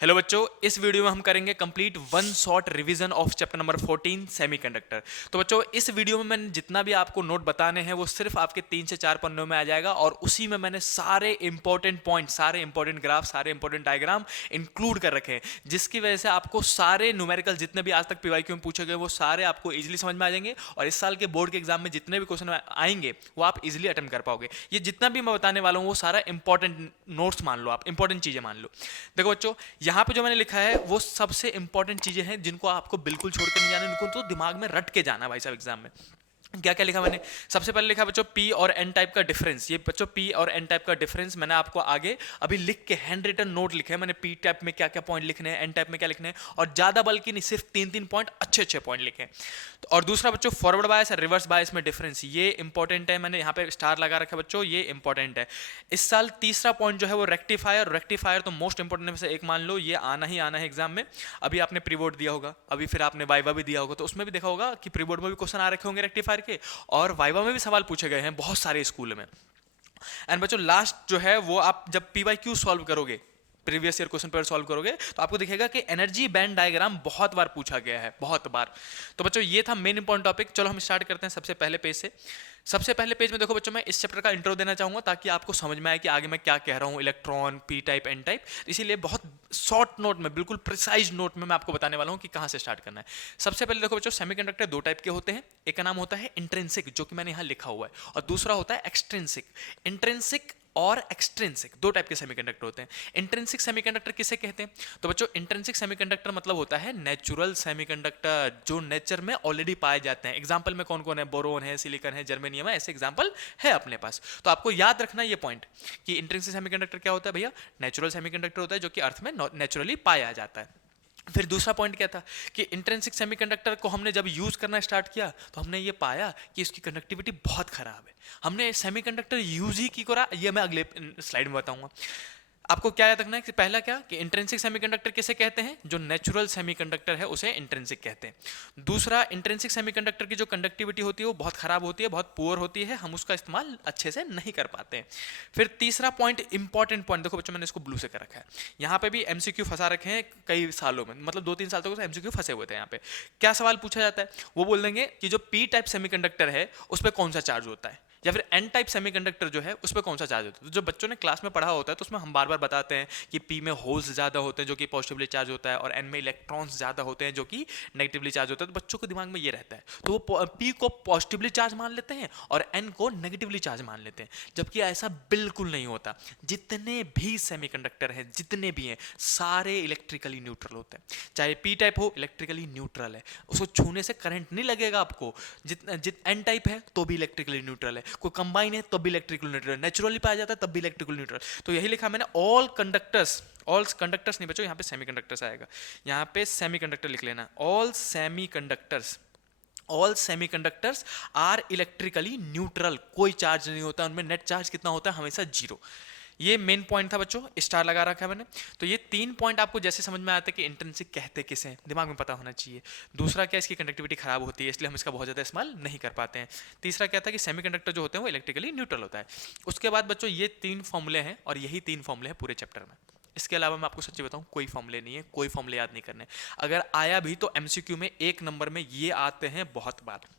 Hello बच्चों, इस video में हम करेंगे complete one shot revision of chapter number 14 semiconductor. तो बच्चों, इस वीडियो में मैंने जितना भी आपको नोट बताने हैं वो सिर्फ आपके 3 से 4 पन्नों में आ जाएगा और उसी में मैंने सारे इंपॉर्टेंट पॉइंट, सारे इंपॉर्टेंट ग्राफ, सारे इंपॉर्टेंट डायग्राम इंक्लूड कर रखे हैं, जिसकी वजह से आपको सारे न्यूमेरिकल जितने भी आज तक पीवाईक्यू में पूछे गए वो सारे आपको इजीली समझ में आ जाएंगे और इस साल के बोर्ड के एग्जाम में जितने भी क्वेश्चन आएंगे वो आप इजीली अटेम्प्ट कर पाओगे। ये जितना भी मैं बताने वाला हूँ वो सारा इंपॉर्टेंट नोट्स मान लो, आप इंपॉर्टेंट चीजें मान लो। देखो बच्चों, यहाँ पे जो मैंने लिखा है वो सबसे इंपॉर्टेंट चीजें हैं जिनको आपको बिल्कुल छोड़कर नहीं जाना, इनको तो दिमाग में रट के जाना भाई साहब एग्जाम में। क्या क्या लिखा मैंने? सबसे पहले लिखा बच्चों पी और एन टाइप का डिफरेंस। ये बच्चों पी और एन टाइप का डिफरेंस मैंने आपको आगे अभी लिख के हैंड रिटन नोट लिखे हैं मैंने। पी टाइप में क्या क्या पॉइंट लिखने हैं, एन टाइप में क्या लिखने हैं, और ज्यादा बल्कि नहीं, सिर्फ 3-3 पॉइंट अच्छे अच्छे पॉइंट लिखे हैं। तो और दूसरा बच्चों फॉरवर्ड बायस और रिवर्स बायस में डिफरेंस, ये इंपॉर्टेंट है, मैंने यहाँ पे स्टार लगा रखा है बच्चों, ये इंपॉर्टेंट है। इस साल तीसरा पॉइंट जो है वो रेक्टिफायर। रेक्टिफायर तो मोस्ट इंपॉर्टेंट में से एक मान लो, ये आना ही आना है एग्जाम में। अभी आपने प्री बोर्ड दिया होगा, अभी फिर आपने वाइवा भी दिया होगा, तो उसमें भी देखा होगा कि प्री बोर्ड में भी क्वेश्चन आ रखे होंगे रेक्टिफायर के और वाइवा में भी सवाल पूछे गए हैं बहुत सारे स्कूल में। एंड बच्चों लास्ट जो है वो आप जब पीवाईक्यू सॉल्व करोगे, previous year question paper solve करोगे, तो आपको दिखेगा कि एनर्जी बैंड डायग्राम बहुत बार पूछा गया है, बहुत बार। तो बच्चों ये था मेन इंपॉर्टेंट टॉपिक। चलो हम स्टार्ट करते हैं सबसे पहले पेज से। सबसे पहले पेज में देखो बच्चों, मैं इस चैप्टर का इंट्रो देना चाहूंगा ताकि आपको समझ में आए कि आगे मैं क्या कह रहा हूँ, electron, P type, N type. इसीलिए बहुत शॉर्ट नोट में, बिल्कुल प्रिसाइज नोट में मैं आपको बताने वाला हूँ कि कहाँ से स्टार्ट करना है। सबसे पहले देखो बच्चों, सेमीकंडक्टर दो टाइप के होते हैं। एक का नाम होता है इंट्रिंसिक, जो कि मैंने यहाँ लिखा हुआ है, और दूसरा होता है एक्सट्रिंसिक। इंट्रिंसिक और एक्सट्रिंसिक दो टाइप के सेमीकंडक्टर होते हैं। इंट्रिंसिक सेमीकंडक्टर किसे कहते हैं? तो बच्चों इंट्रिंसिक सेमीकंडक्टर मतलब होता है नेचुरल सेमीकंडक्टर, जो नेचर में ऑलरेडी पाए जाते हैं। एग्जांपल में कौन कौन है? बोरोन है, सिलिकॉन है, जर्मेनियम है, ऐसे एग्जांपल है अपने पास। तो आपको याद रखना ये पॉइंट कि इंट्रिंसिक सेमीकंडक्टर क्या होता है भैया? नेचुरल सेमीकंडक्टर होता है जो कि अर्थ में नेचुरली पाया जाता है। फिर दूसरा पॉइंट क्या था कि इंट्रिंसिक सेमीकंडक्टर को हमने जब यूज करना स्टार्ट किया तो हमने ये पाया कि इसकी कंडक्टिविटी बहुत खराब है। हमने सेमीकंडक्टर यूज ही की करा, ये मैं अगले स्लाइड में बताऊंगा। आपको क्या याद रखना है कि पहला क्या कि इंट्रिंसिक सेमीकंडक्टर किसे कहते हैं? जो नेचुरल सेमीकंडक्टर है उसे इंट्रिंसिक कहते हैं। दूसरा, इंट्रिंसिक सेमीकंडक्टर की जो कंडक्टिविटी होती है वो बहुत खराब होती है, बहुत पुअर होती है, हम उसका इस्तेमाल अच्छे से नहीं कर पाते हैं। फिर तीसरा पॉइंट, इंपॉर्टेंट पॉइंट, देखो बच्चों मैंने इसको ब्लू से कर रखा है, यहाँ पे भी एमसीक्यू फंसा रखे हैं कई सालों में, मतलब 2-3 साल तक एमसीक्यू फंसे हुए थे। यहाँ पे क्या सवाल पूछा जाता है? वो बोल देंगे कि जो पी टाइप सेमीकंडक्टर है उस पर कौन सा चार्ज होता है, या फिर एन टाइप सेमीकंडक्टर जो है उस पर कौन सा चार्ज होता है। तो जो बच्चों ने क्लास में पढ़ा होता है तो उसमें हम बार बार बताते हैं कि पी में होल्स ज़्यादा होते हैं जो कि पॉजिटिवली चार्ज होता है, और एन में इलेक्ट्रॉन्स ज़्यादा होते हैं जो कि नेगेटिवली चार्ज होता है। तो बच्चों के दिमाग में ये रहता है, तो वो पी को पॉजिटिवली चार्ज मान लेते हैं और एन को नेगेटिवली चार्ज मान लेते हैं, जबकि ऐसा बिल्कुल नहीं होता। जितने भी सेमीकंडक्टर हैं, जितने भी हैं, सारे इलेक्ट्रिकली न्यूट्रल होते हैं। चाहे पी टाइप हो, इलेक्ट्रिकली न्यूट्रल है, उसको छूने से करंट नहीं लगेगा आपको। जित एन टाइप है तो भी इलेक्ट्रिकली न्यूट्रल है, कोई कंबाइन है तब भी इलेक्ट्रिकल न्यूट्रल, नेचुरली पाया जाता है तब भी इलेक्ट्रिकल न्यूट्रल। तो यही लिखा मैंने, ऑल कंडक्टर्स, ऑल कंडक्टर्स नहीं बच्चों, यहाँ पे सेमीकंडक्टर्स आएगा, यहाँ पे सेमीकंडक्टर लिख लेना, all semiconductors, all semiconductors are electrically neutral. कोई चार्ज नहीं होता उनमें, नेट चार्ज कितना होता है? हमेशा जीरो। ये मेन पॉइंट था बच्चों, स्टार लगा रखा है मैंने। तो ये 3 पॉइंट आपको जैसे समझ में आता है कि इंट्रिंसिक कहते किसे, दिमाग में पता होना चाहिए। दूसरा क्या, इसकी कंडक्टिविटी खराब होती है इसलिए हम इसका बहुत ज़्यादा इस्तेमाल नहीं कर पाते हैं। तीसरा क्या था कि सेमीकंडक्टर जो होते हैं वो इलेक्ट्रिकली न्यूट्रल होता है। उसके बाद बच्चों ये 3 फॉर्मूले हैं और यही 3 फॉर्मूले हैं पूरे चैप्टर में। इसके अलावा मैं आपको सच्ची बताऊं कोई फॉर्मूले नहीं है, कोई फॉर्मूले याद नहीं करने। अगर आया भी तो एमसीक्यू में 1 नंबर में ये आते हैं बहुत बार।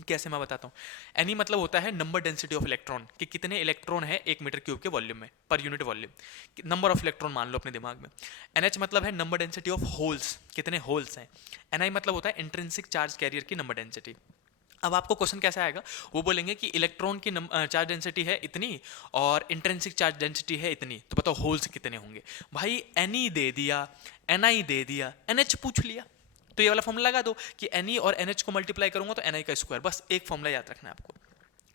कैसे, मैं बताता हूँ। एनी मतलब होता है नंबर डेंसिटी ऑफ इलेक्ट्रॉन, कि कितने इलेक्ट्रॉन है 1 मीटर क्यूब के वॉल्यूम में, per unit volume, number of electron मान लो अपने दिमाग में। एनएच मतलब है नंबर डेंसिटी ऑफ होल्स, कितने होल्स हैं। एनआई मतलब होता है इंट्रिंसिक चार्ज कैरियर की नंबर डेंसिटी। अब आपको क्वेश्चन कैसे आएगा? वो बोलेंगे कि इलेक्ट्रॉन की चार्ज डेंसिटी है इतनी और इंट्रिंसिक चार्ज डेंसिटी है इतनी, तो बताओ होल्स कितने होंगे। भाई एनई दे दिया, एनआई दे दिया, एनएच पूछ लिया, तो ये वाला फॉर्मूला लगा दो कि एनई और एनएच को मल्टीप्लाई करूंगा तो एनआई का स्क्वायर। बस एक फॉर्मूला याद रखना है आपको।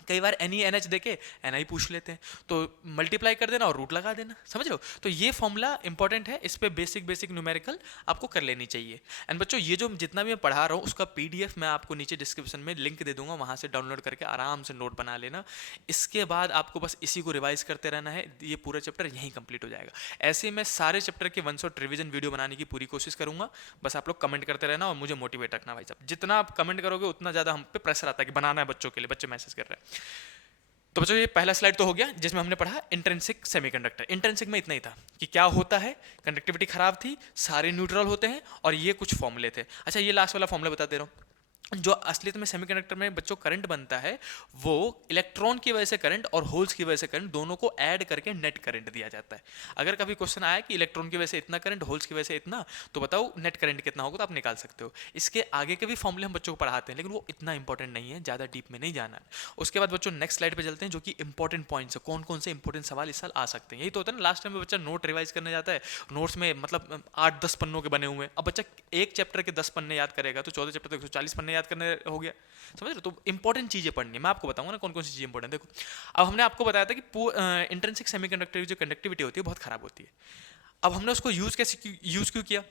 कई बार एन ई एन एच देके एन आई पूछ लेते हैं, तो मल्टीप्लाई कर देना और रूट लगा देना, समझ रहे हो। तो ये फॉर्मूला इंपॉर्टेंट है, इस पे बेसिक बेसिक न्यूमेरिकल आपको कर लेनी चाहिए। एंड बच्चों ये जो जितना भी मैं पढ़ा रहा हूँ उसका पीडीएफ मैं आपको नीचे डिस्क्रिप्शन में लिंक दे दूंगा, वहां से डाउनलोड करके आराम से नोट बना लेना। इसके बाद आपको बस इसी को रिवाइज करते रहना है, ये पूरा चैप्टर यहीं कंप्लीट हो जाएगा। ऐसे ही मैं सारे चैप्टर के वन शॉट रिवीजन वीडियो बनाने की पूरी कोशिश करूंगा। बस आप लोग कमेंट करते रहना और मुझे मोटिवेट रखना भाई साहब। जितना आप कमेंट करोगे उतना ज़्यादा हम पे प्रेशर आता है कि बनाना है बच्चों के लिए, बच्चे मैसेज कर रहे हैं। तो बच्चों ये पहला स्लाइड तो हो गया जिसमें हमने पढ़ा इंट्रिंसिक सेमीकंडक्टर। इंट्रिंसिक में इतना ही था कि क्या होता है, कंडक्टिविटी खराब थी, सारे न्यूट्रल होते हैं और ये कुछ फॉर्मूले थे। अच्छा ये लास्ट वाला फॉर्मूला बता दे रहा हूँ। जो असलियत में सेमीकंडक्टर में बच्चों करंट बनता है वो इलेक्ट्रॉन की वजह से करंट और होल्स की वजह से करंट दोनों को ऐड करके नेट करंट दिया जाता है। अगर कभी क्वेश्चन आया कि इलेक्ट्रॉन की वजह से इतना करंट, होल्स की वजह से इतना, तो बताओ नेट करंट कितना होगा, तो आप निकाल सकते हो। इसके आगे के भी फॉर्मूले हम बच्चों को पढ़ाते हैं लेकिन वो इतना इंपॉर्टेंट नहीं है, ज़्यादा डीप में नहीं जाना है। उसके बाद बच्चों नेक्स्ट स्लाइड पे चलते हैं जो कि इंपॉर्टेंट पॉइंट्स है, कौन कौन से इंपॉर्टेंट सवाल इस साल आ सकते हैं। यही तो होता है ना, लास्ट टाइम में बच्चा नोट रिवाइज करने जाता है, नोट्स में मतलब 8-10 पन्नों के बने हुए हैं। अब बच्चा एक चैप्टर के 10 पन्ने याद करेगा तो 14 चैप्टर तो 140 पन्ने याद करने हो गया। समझ रहे? तो इंपॉर्टेंट चीजें पढ़नी है, मैं आपको बताऊंगा ना कौन कौन सी चीजें इंपॉर्टेंट। देखो अब हमने आपको बताया था कि इंट्रिंसिक सेमीकंडक्टर की जो कंडक्टिविटी होती है बहुत खराब होती है। अब हमने उसको यूज क्यों किया,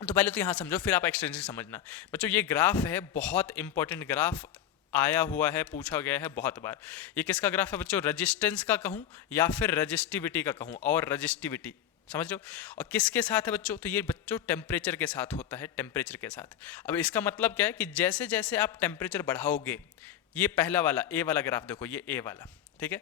तो पहले तो यहाँ समझो फिर आप एक्सटेंसिक समझना। बच्चों ये ग्राफ है, बहुत इंपॉर्टेंट ग्राफ आया हुआ है, पूछा गया है बहुत बार। ये किसका ग्राफ है बच्चों, रेजिस्टेंस का कहूँ या फिर रजिस्टिविटी का कहूँ, और रजिस्टिविटी समझ रहे हो। और किसके साथ है बच्चों, तो ये बच्चों टेम्परेचर के साथ होता है, टेम्परेचर के साथ। अब इसका मतलब क्या है कि जैसे जैसे आप टेम्परेचर बढ़ाओगे, ये पहला वाला ए वाला ग्राफ देखो, ये ए वाला, ठीक है,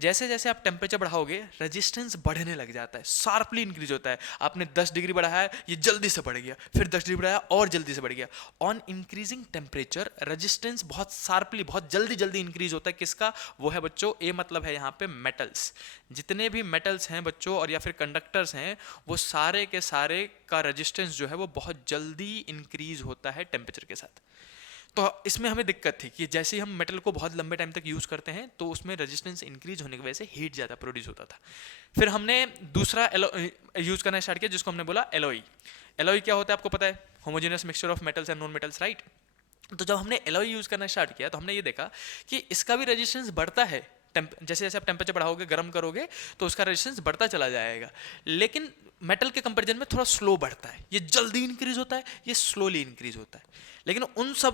जैसे जैसे आप टेम्परेचर बढ़ाओगे रेजिस्टेंस बढ़ने लग जाता है, शार्पली इंक्रीज होता है। आपने 10 डिग्री बढ़ाया, ये जल्दी से बढ़ गया, फिर 10 डिग्री बढ़ाया और जल्दी से बढ़ गया। ऑन इंक्रीजिंग टेम्परेचर रेजिस्टेंस बहुत शार्पली, बहुत जल्दी जल्दी इंक्रीज होता है। किसका, वो है बच्चों ए, मतलब है यहाँ पे मेटल्स। जितने भी मेटल्स हैं बच्चों और या फिर कंडक्टर्स हैं, वो सारे के सारे का रेजिस्टेंस जो है वो बहुत जल्दी इंक्रीज होता है टेम्परेचर के साथ। तो इसमें हमें दिक्कत थी कि जैसे ही हम मेटल को बहुत लंबे टाइम तक यूज़ करते हैं तो उसमें रेजिस्टेंस इंक्रीज होने की वजह से हीट ज़्यादा प्रोड्यूस होता था। फिर हमने दूसरा यूज़ करना स्टार्ट किया जिसको हमने बोला एलॉय। एलॉय क्या होता है आपको पता है, homogeneous mixture of metals and non metals, right. तो जब हमने एलॉय यूज़ करना स्टार्ट किया तो हमने ये देखा कि इसका भी रेजिस्टेंस बढ़ता है। जैसे जैसे आप टेम्परेचर बढ़ाओगे, गर्म करोगे, तो उसका रेजिस्टेंस बढ़ता चला जाएगा। लेकिन मेटल के कंपैरिजन में थोड़ा स्लो बढ़ता है, ये जल्दी इंक्रीज होता है, ये स्लोली इंक्रीज होता है। लेकिन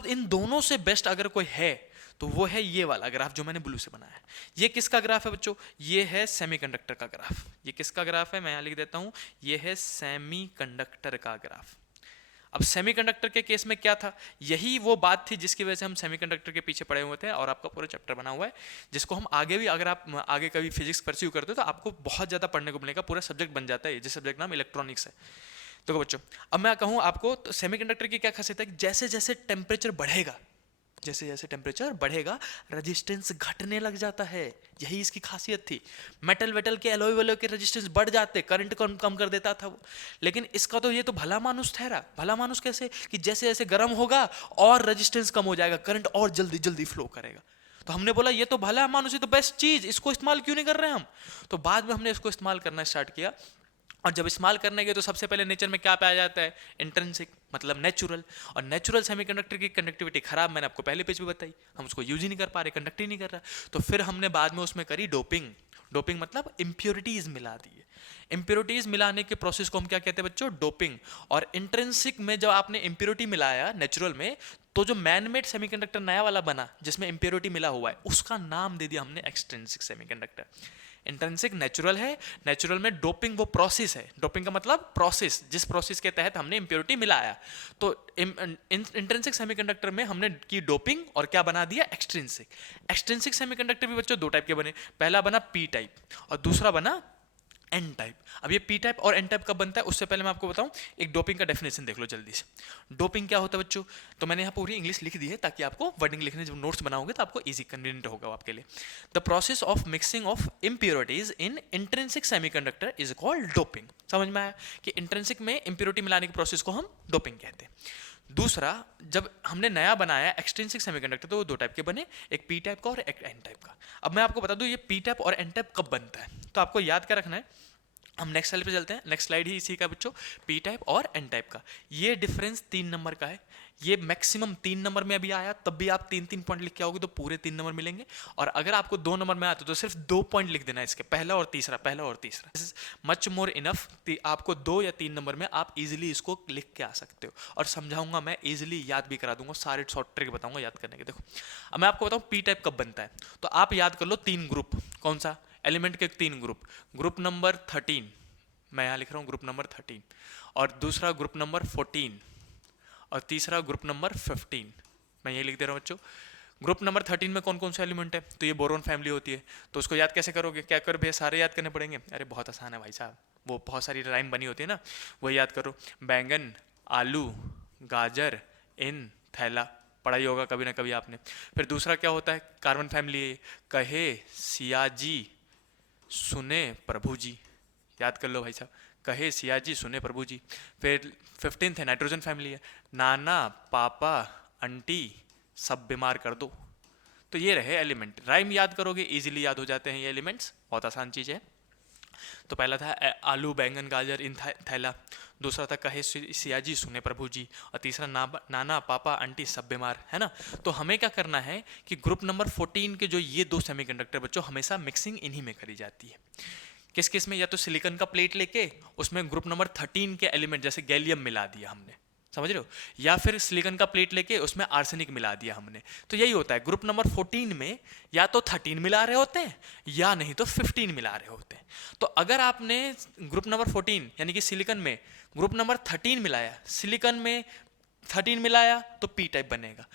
इन दोनों से बेस्ट अगर कोई है तो वो है ये वाला ग्राफ जो मैंने ब्लू से बनाया है। ये किसका ग्राफ है बच्चों, ये है सेमीकंडक्टर का ग्राफ। ये किसका ग्राफ है, मैं यहाँ लिख देता हूँ, ये है सेमीकंडक्टर का ग्राफ। अब सेमीकंडक्टर के केस में क्या था, यही वो बात थी जिसकी वजह से हम सेमीकंडक्टर के पीछे पड़े हुए थे और आपका पूरा चैप्टर बना हुआ है, जिसको हम आगे भी, अगर आप आगे कभी फिजिक्स परस्यू करते हो तो आपको बहुत ज़्यादा पढ़ने को मिलेगा, पूरा सब्जेक्ट बन जाता है, जिस सब्जेक्ट नाम इलेक्ट्रॉनिक्स है। तो बच्चों अब मैं कहूँ आपको, तो सेमीकंडक्टर की क्या खासियत है कि जैसे जैसे टेम्परेचर बढ़ेगा, जैसे जैसे टेम्परेचर बढ़ेगा रेजिस्टेंस घटने लग जाता है। यही इसकी खासियत थी। मेटल वेटल के एलॉय वेलॉय के रेजिस्टेंस बढ़ जाते, करंट को कम कर देता था वो। लेकिन इसका तो ये तो भला मानुस ठहरा। भला मानुस कैसे, कि जैसे जैसे गर्म होगा और रेजिस्टेंस कम हो जाएगा, करंट और जल्दी जल्दी फ्लो करेगा। तो हमने बोला ये तो भला मानुस, ये तो बेस्ट चीज, इसको इस्तेमाल क्यों नहीं कर रहे हम। तो बाद में हमने इसको इस्तेमाल करना स्टार्ट किया। और जब इस्तेमाल करने गए तो सबसे पहले नेचर में क्या पाया जाता है, इंट्रिंसिक, मतलब नेचुरल। और नेचुरल सेमीकंडक्टर की कंडक्टिविटी खराब, मैंने आपको पहले पेज पे बताई, हम उसको यूज ही नहीं कर पा रहे, कंडक्ट ही नहीं कर रहा। तो फिर हमने बाद में उसमें करी डोपिंग। डोपिंग मतलब इंप्योरिटीज मिला दी। इंप्योरिटीज मिलाने के प्रोसेस को हम क्या कहते हैं बच्चों, डोपिंग। और इंट्रिंसिक में जब आपने इंप्योरिटी मिलाया नेचुरल में, तो जो मैनमेड सेमीकंडक्टर नया वाला बना जिसमें इंप्योरिटी मिला हुआ है, उसका नाम दे दिया हमने एक्सट्रिंसिक सेमीकंडक्टर। इंट्रिंसिक नेचुरल है, नेचुरल में डोपिंग वो प्रोसेस है। डोपिंग का मतलब प्रोसेस, जिस प्रोसेस के तहत हमने इंप्योरिटी मिलाया। तो इंट्रिंसिक सेमीकंडक्टर में हमने की डोपिंग और क्या बना दिया, एक्सट्रिंसिक। एक्सट्रिंसिक सेमीकंडक्टर भी बच्चों दो टाइप के बने, पहला बना पी टाइप और दूसरा बना एन टाइप। अब ये पी टाइप और एन टाइप कब बनता है, उससे पहले मैं आपको बताऊं, एक डोपिंग का डेफिनेशन देख लो जल्दी से। डोपिंग क्या होता है बच्चों, तो मैंने यहाँ पूरी इंग्लिश लिख दी है ताकि आपको वर्डिंग लिखने जब नोट्स बनाओगे तो आपको इजी कन्वीनियंट होगा आपके लिए। The process of mixing of impurities in intrinsic semiconductor is called doping. समझ में आया कि इंट्रिंसिक में इम्प्योरिटी मिलाने के प्रोसेस को हम डोपिंग कहते हैं। दूसरा, जब हमने नया बनाया एक्सट्रिंसिक सेमीकंडक्टर, तो वो दो टाइप के बने, एक पी टाइप का और एक एन टाइप का। अब मैं आपको बता दूं ये पी टाइप और एन टाइप कब बनता है, तो आपको याद क्या रखना है। हम नेक्स्ट स्लाइड पे चलते हैं, नेक्स्ट स्लाइड ही इसी का बच्चों, पी टाइप और एन टाइप का। ये डिफरेंस 3 नंबर का है। ये मैक्सिमम 3 नंबर में अभी आया, तब भी आप 3-3 पॉइंट लिख के आओगे तो पूरे 3 नंबर मिलेंगे। और अगर आपको 2 नंबर में आते तो सिर्फ 2 पॉइंट लिख देना है इसके, पहला और तीसरा, पहला और तीसरा। मच मोर इनफ, आपको 2 या 3 नंबर में आप इजीली इसको लिख के आ सकते हो। और समझाऊंगा मैं, इजीली याद भी करा दूंगा, सारे शॉर्ट ट्रिक बताऊंगा याद करने के। देखो अब मैं आपको बताऊं पी टाइप कब बनता है, तो आप याद कर लो 3 ग्रुप। कौन सा, एलिमेंट के 3 ग्रुप। ग्रुप नंबर 13, मैं यहाँ लिख रहा हूँ ग्रुप नंबर 13, और दूसरा ग्रुप नंबर 14, और तीसरा ग्रुप नंबर 15। मैं ये लिख दे रहा हूँ बच्चों, ग्रुप नंबर 13 में कौन कौन से एलिमेंट है, तो ये बोरोन फैमिली होती है। तो उसको याद कैसे करोगे, क्या करो भैया, सारे याद करने पड़ेंगे। अरे बहुत आसान है भाई साहब, वो बहुत सारी राइम बनी होती है ना, वो याद करो। बैंगन, आलू, गाजर, इन, थैला, पढ़ा ही होगा कभी ना कभी आपने। फिर दूसरा क्या होता है, कार्बन फैमिली है, कहे सियाजी सुने प्रभु जी, याद कर लो भाई साहब, कहे सियाजी सुने प्रभु जी। फिर 15th है, नाइट्रोजन फैमिली है, नाना पापा आंटी सब बीमार कर दो। तो ये रहे एलिमेंट, राइम याद करोगे इजीली याद हो जाते हैं ये एलिमेंट्स, बहुत आसान चीज़ है। तो पहला था आलू बैंगन गाजर इन थैला, दूसरा था कहे सियाजी सुने प्रभु जी, और तीसरा नाना पापा आंटी सब बीमार, है ना। तो हमें क्या करना है कि ग्रुप नंबर 14 के जो ये दो सेमीकंडक्टर बच्चों, हमेशा मिक्सिंग इन्हीं में करी जाती है। किस किस में, या तो सिलिकॉन का प्लेट लेके उसमें ग्रुप नंबर 13 के एलिमेंट जैसे गैलियम मिला दिया हमने, समझ रहे हो, या फिर सिलिकॉन का प्लेट लेके उसमें आर्सेनिक मिला दिया हमने। तो यही होता है ग्रुप नंबर 14 में, या तो 13 मिला रहे होते हैं या नहीं तो 15 मिला रहे होते हैं। तो अगर आपने ग्रुप नंबर 14 यानी कि सिलिकॉन में ग्रुप नंबर 13 मिलाया, सिलिकॉन में 13 मिलाया तो पी टाइप बनेगा,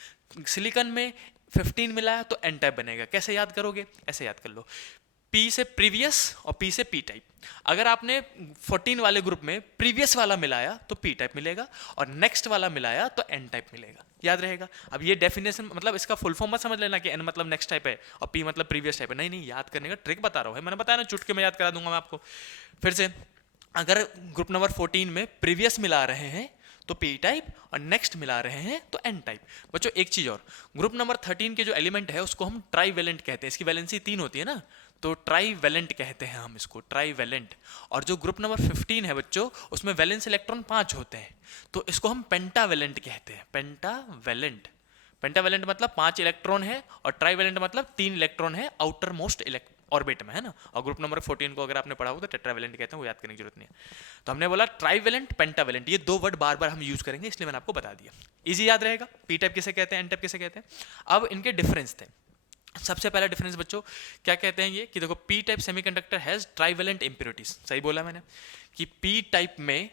सिलिकॉन में 15 मिलाया तो एन टाइप बनेगा। कैसे याद करोगे, ऐसे याद कर लो, पी से प्रीवियस और पी से पी टाइप। अगर आपने 14 वाले ग्रुप में प्रीवियस वाला मिलाया तो पी टाइप मिलेगा, और नेक्स्ट वाला मिलाया तो एन टाइप मिलेगा, याद रहेगा। अब ये डेफिनेशन मतलब इसका फुल फॉर्म मत समझ लेना कि एन मतलब नेक्स्ट टाइप है और पी मतलब प्रीवियस टाइप है, नहीं नहीं, याद करने का ट्रिक बता रहा हूँ, मैंने बताया ना, चुटके में याद करा दूंगा मैं आपको। फिर से, अगर ग्रुप नंबर 14 में प्रीवियस मिला रहे हैं तो पी टाइप, और नेक्स्ट मिला रहे हैं तो एन टाइप। बच्चों एक चीज और, ग्रुप नंबर 13 के जो एलिमेंट है उसको हम ट्राईवेलेंट कहते हैं, इसकी वैलेंसी 3 होती है ना, तो ट्राईवेलेंट कहते हैं हम इसको, ट्राईवेलेंट। और जो ग्रुप नंबर 15 है बच्चों, उसमें वैलेंस इलेक्ट्रॉन 5 होते हैं, तो इसको हम पेंटावेलेंट कहते हैं, पेंटावेलेंट। पेंटावेलेंट मतलब 5 इलेक्ट्रॉन है, और ट्राईवेलेंट मतलब 3 इलेक्ट्रॉन है आउटर मोस्ट ऑर्बिट में, है ना। और ग्रुप नंबर 14 को अगर आपने पढ़ा हो तो टेट्रावेलेंट कहते हैं, वो याद करने की जरूरत नहीं है। तो हमने बोला ट्राईवेलेंट पेंटावेलेंट, ये दो वर्ड बार बार हम यूज करेंगे, इसलिए मैंने आपको बता दिया, इजी याद रहेगा। पी टाइप किसे कहते हैं, एन टाइप किसे कहते हैं। अब इनके डिफरेंस थे। सबसे पहला डिफरेंस बच्चों क्या कहते हैं ये, कि देखो P type semiconductor has trivalent impurities, सही बोला मैंने, कि पी टाइप में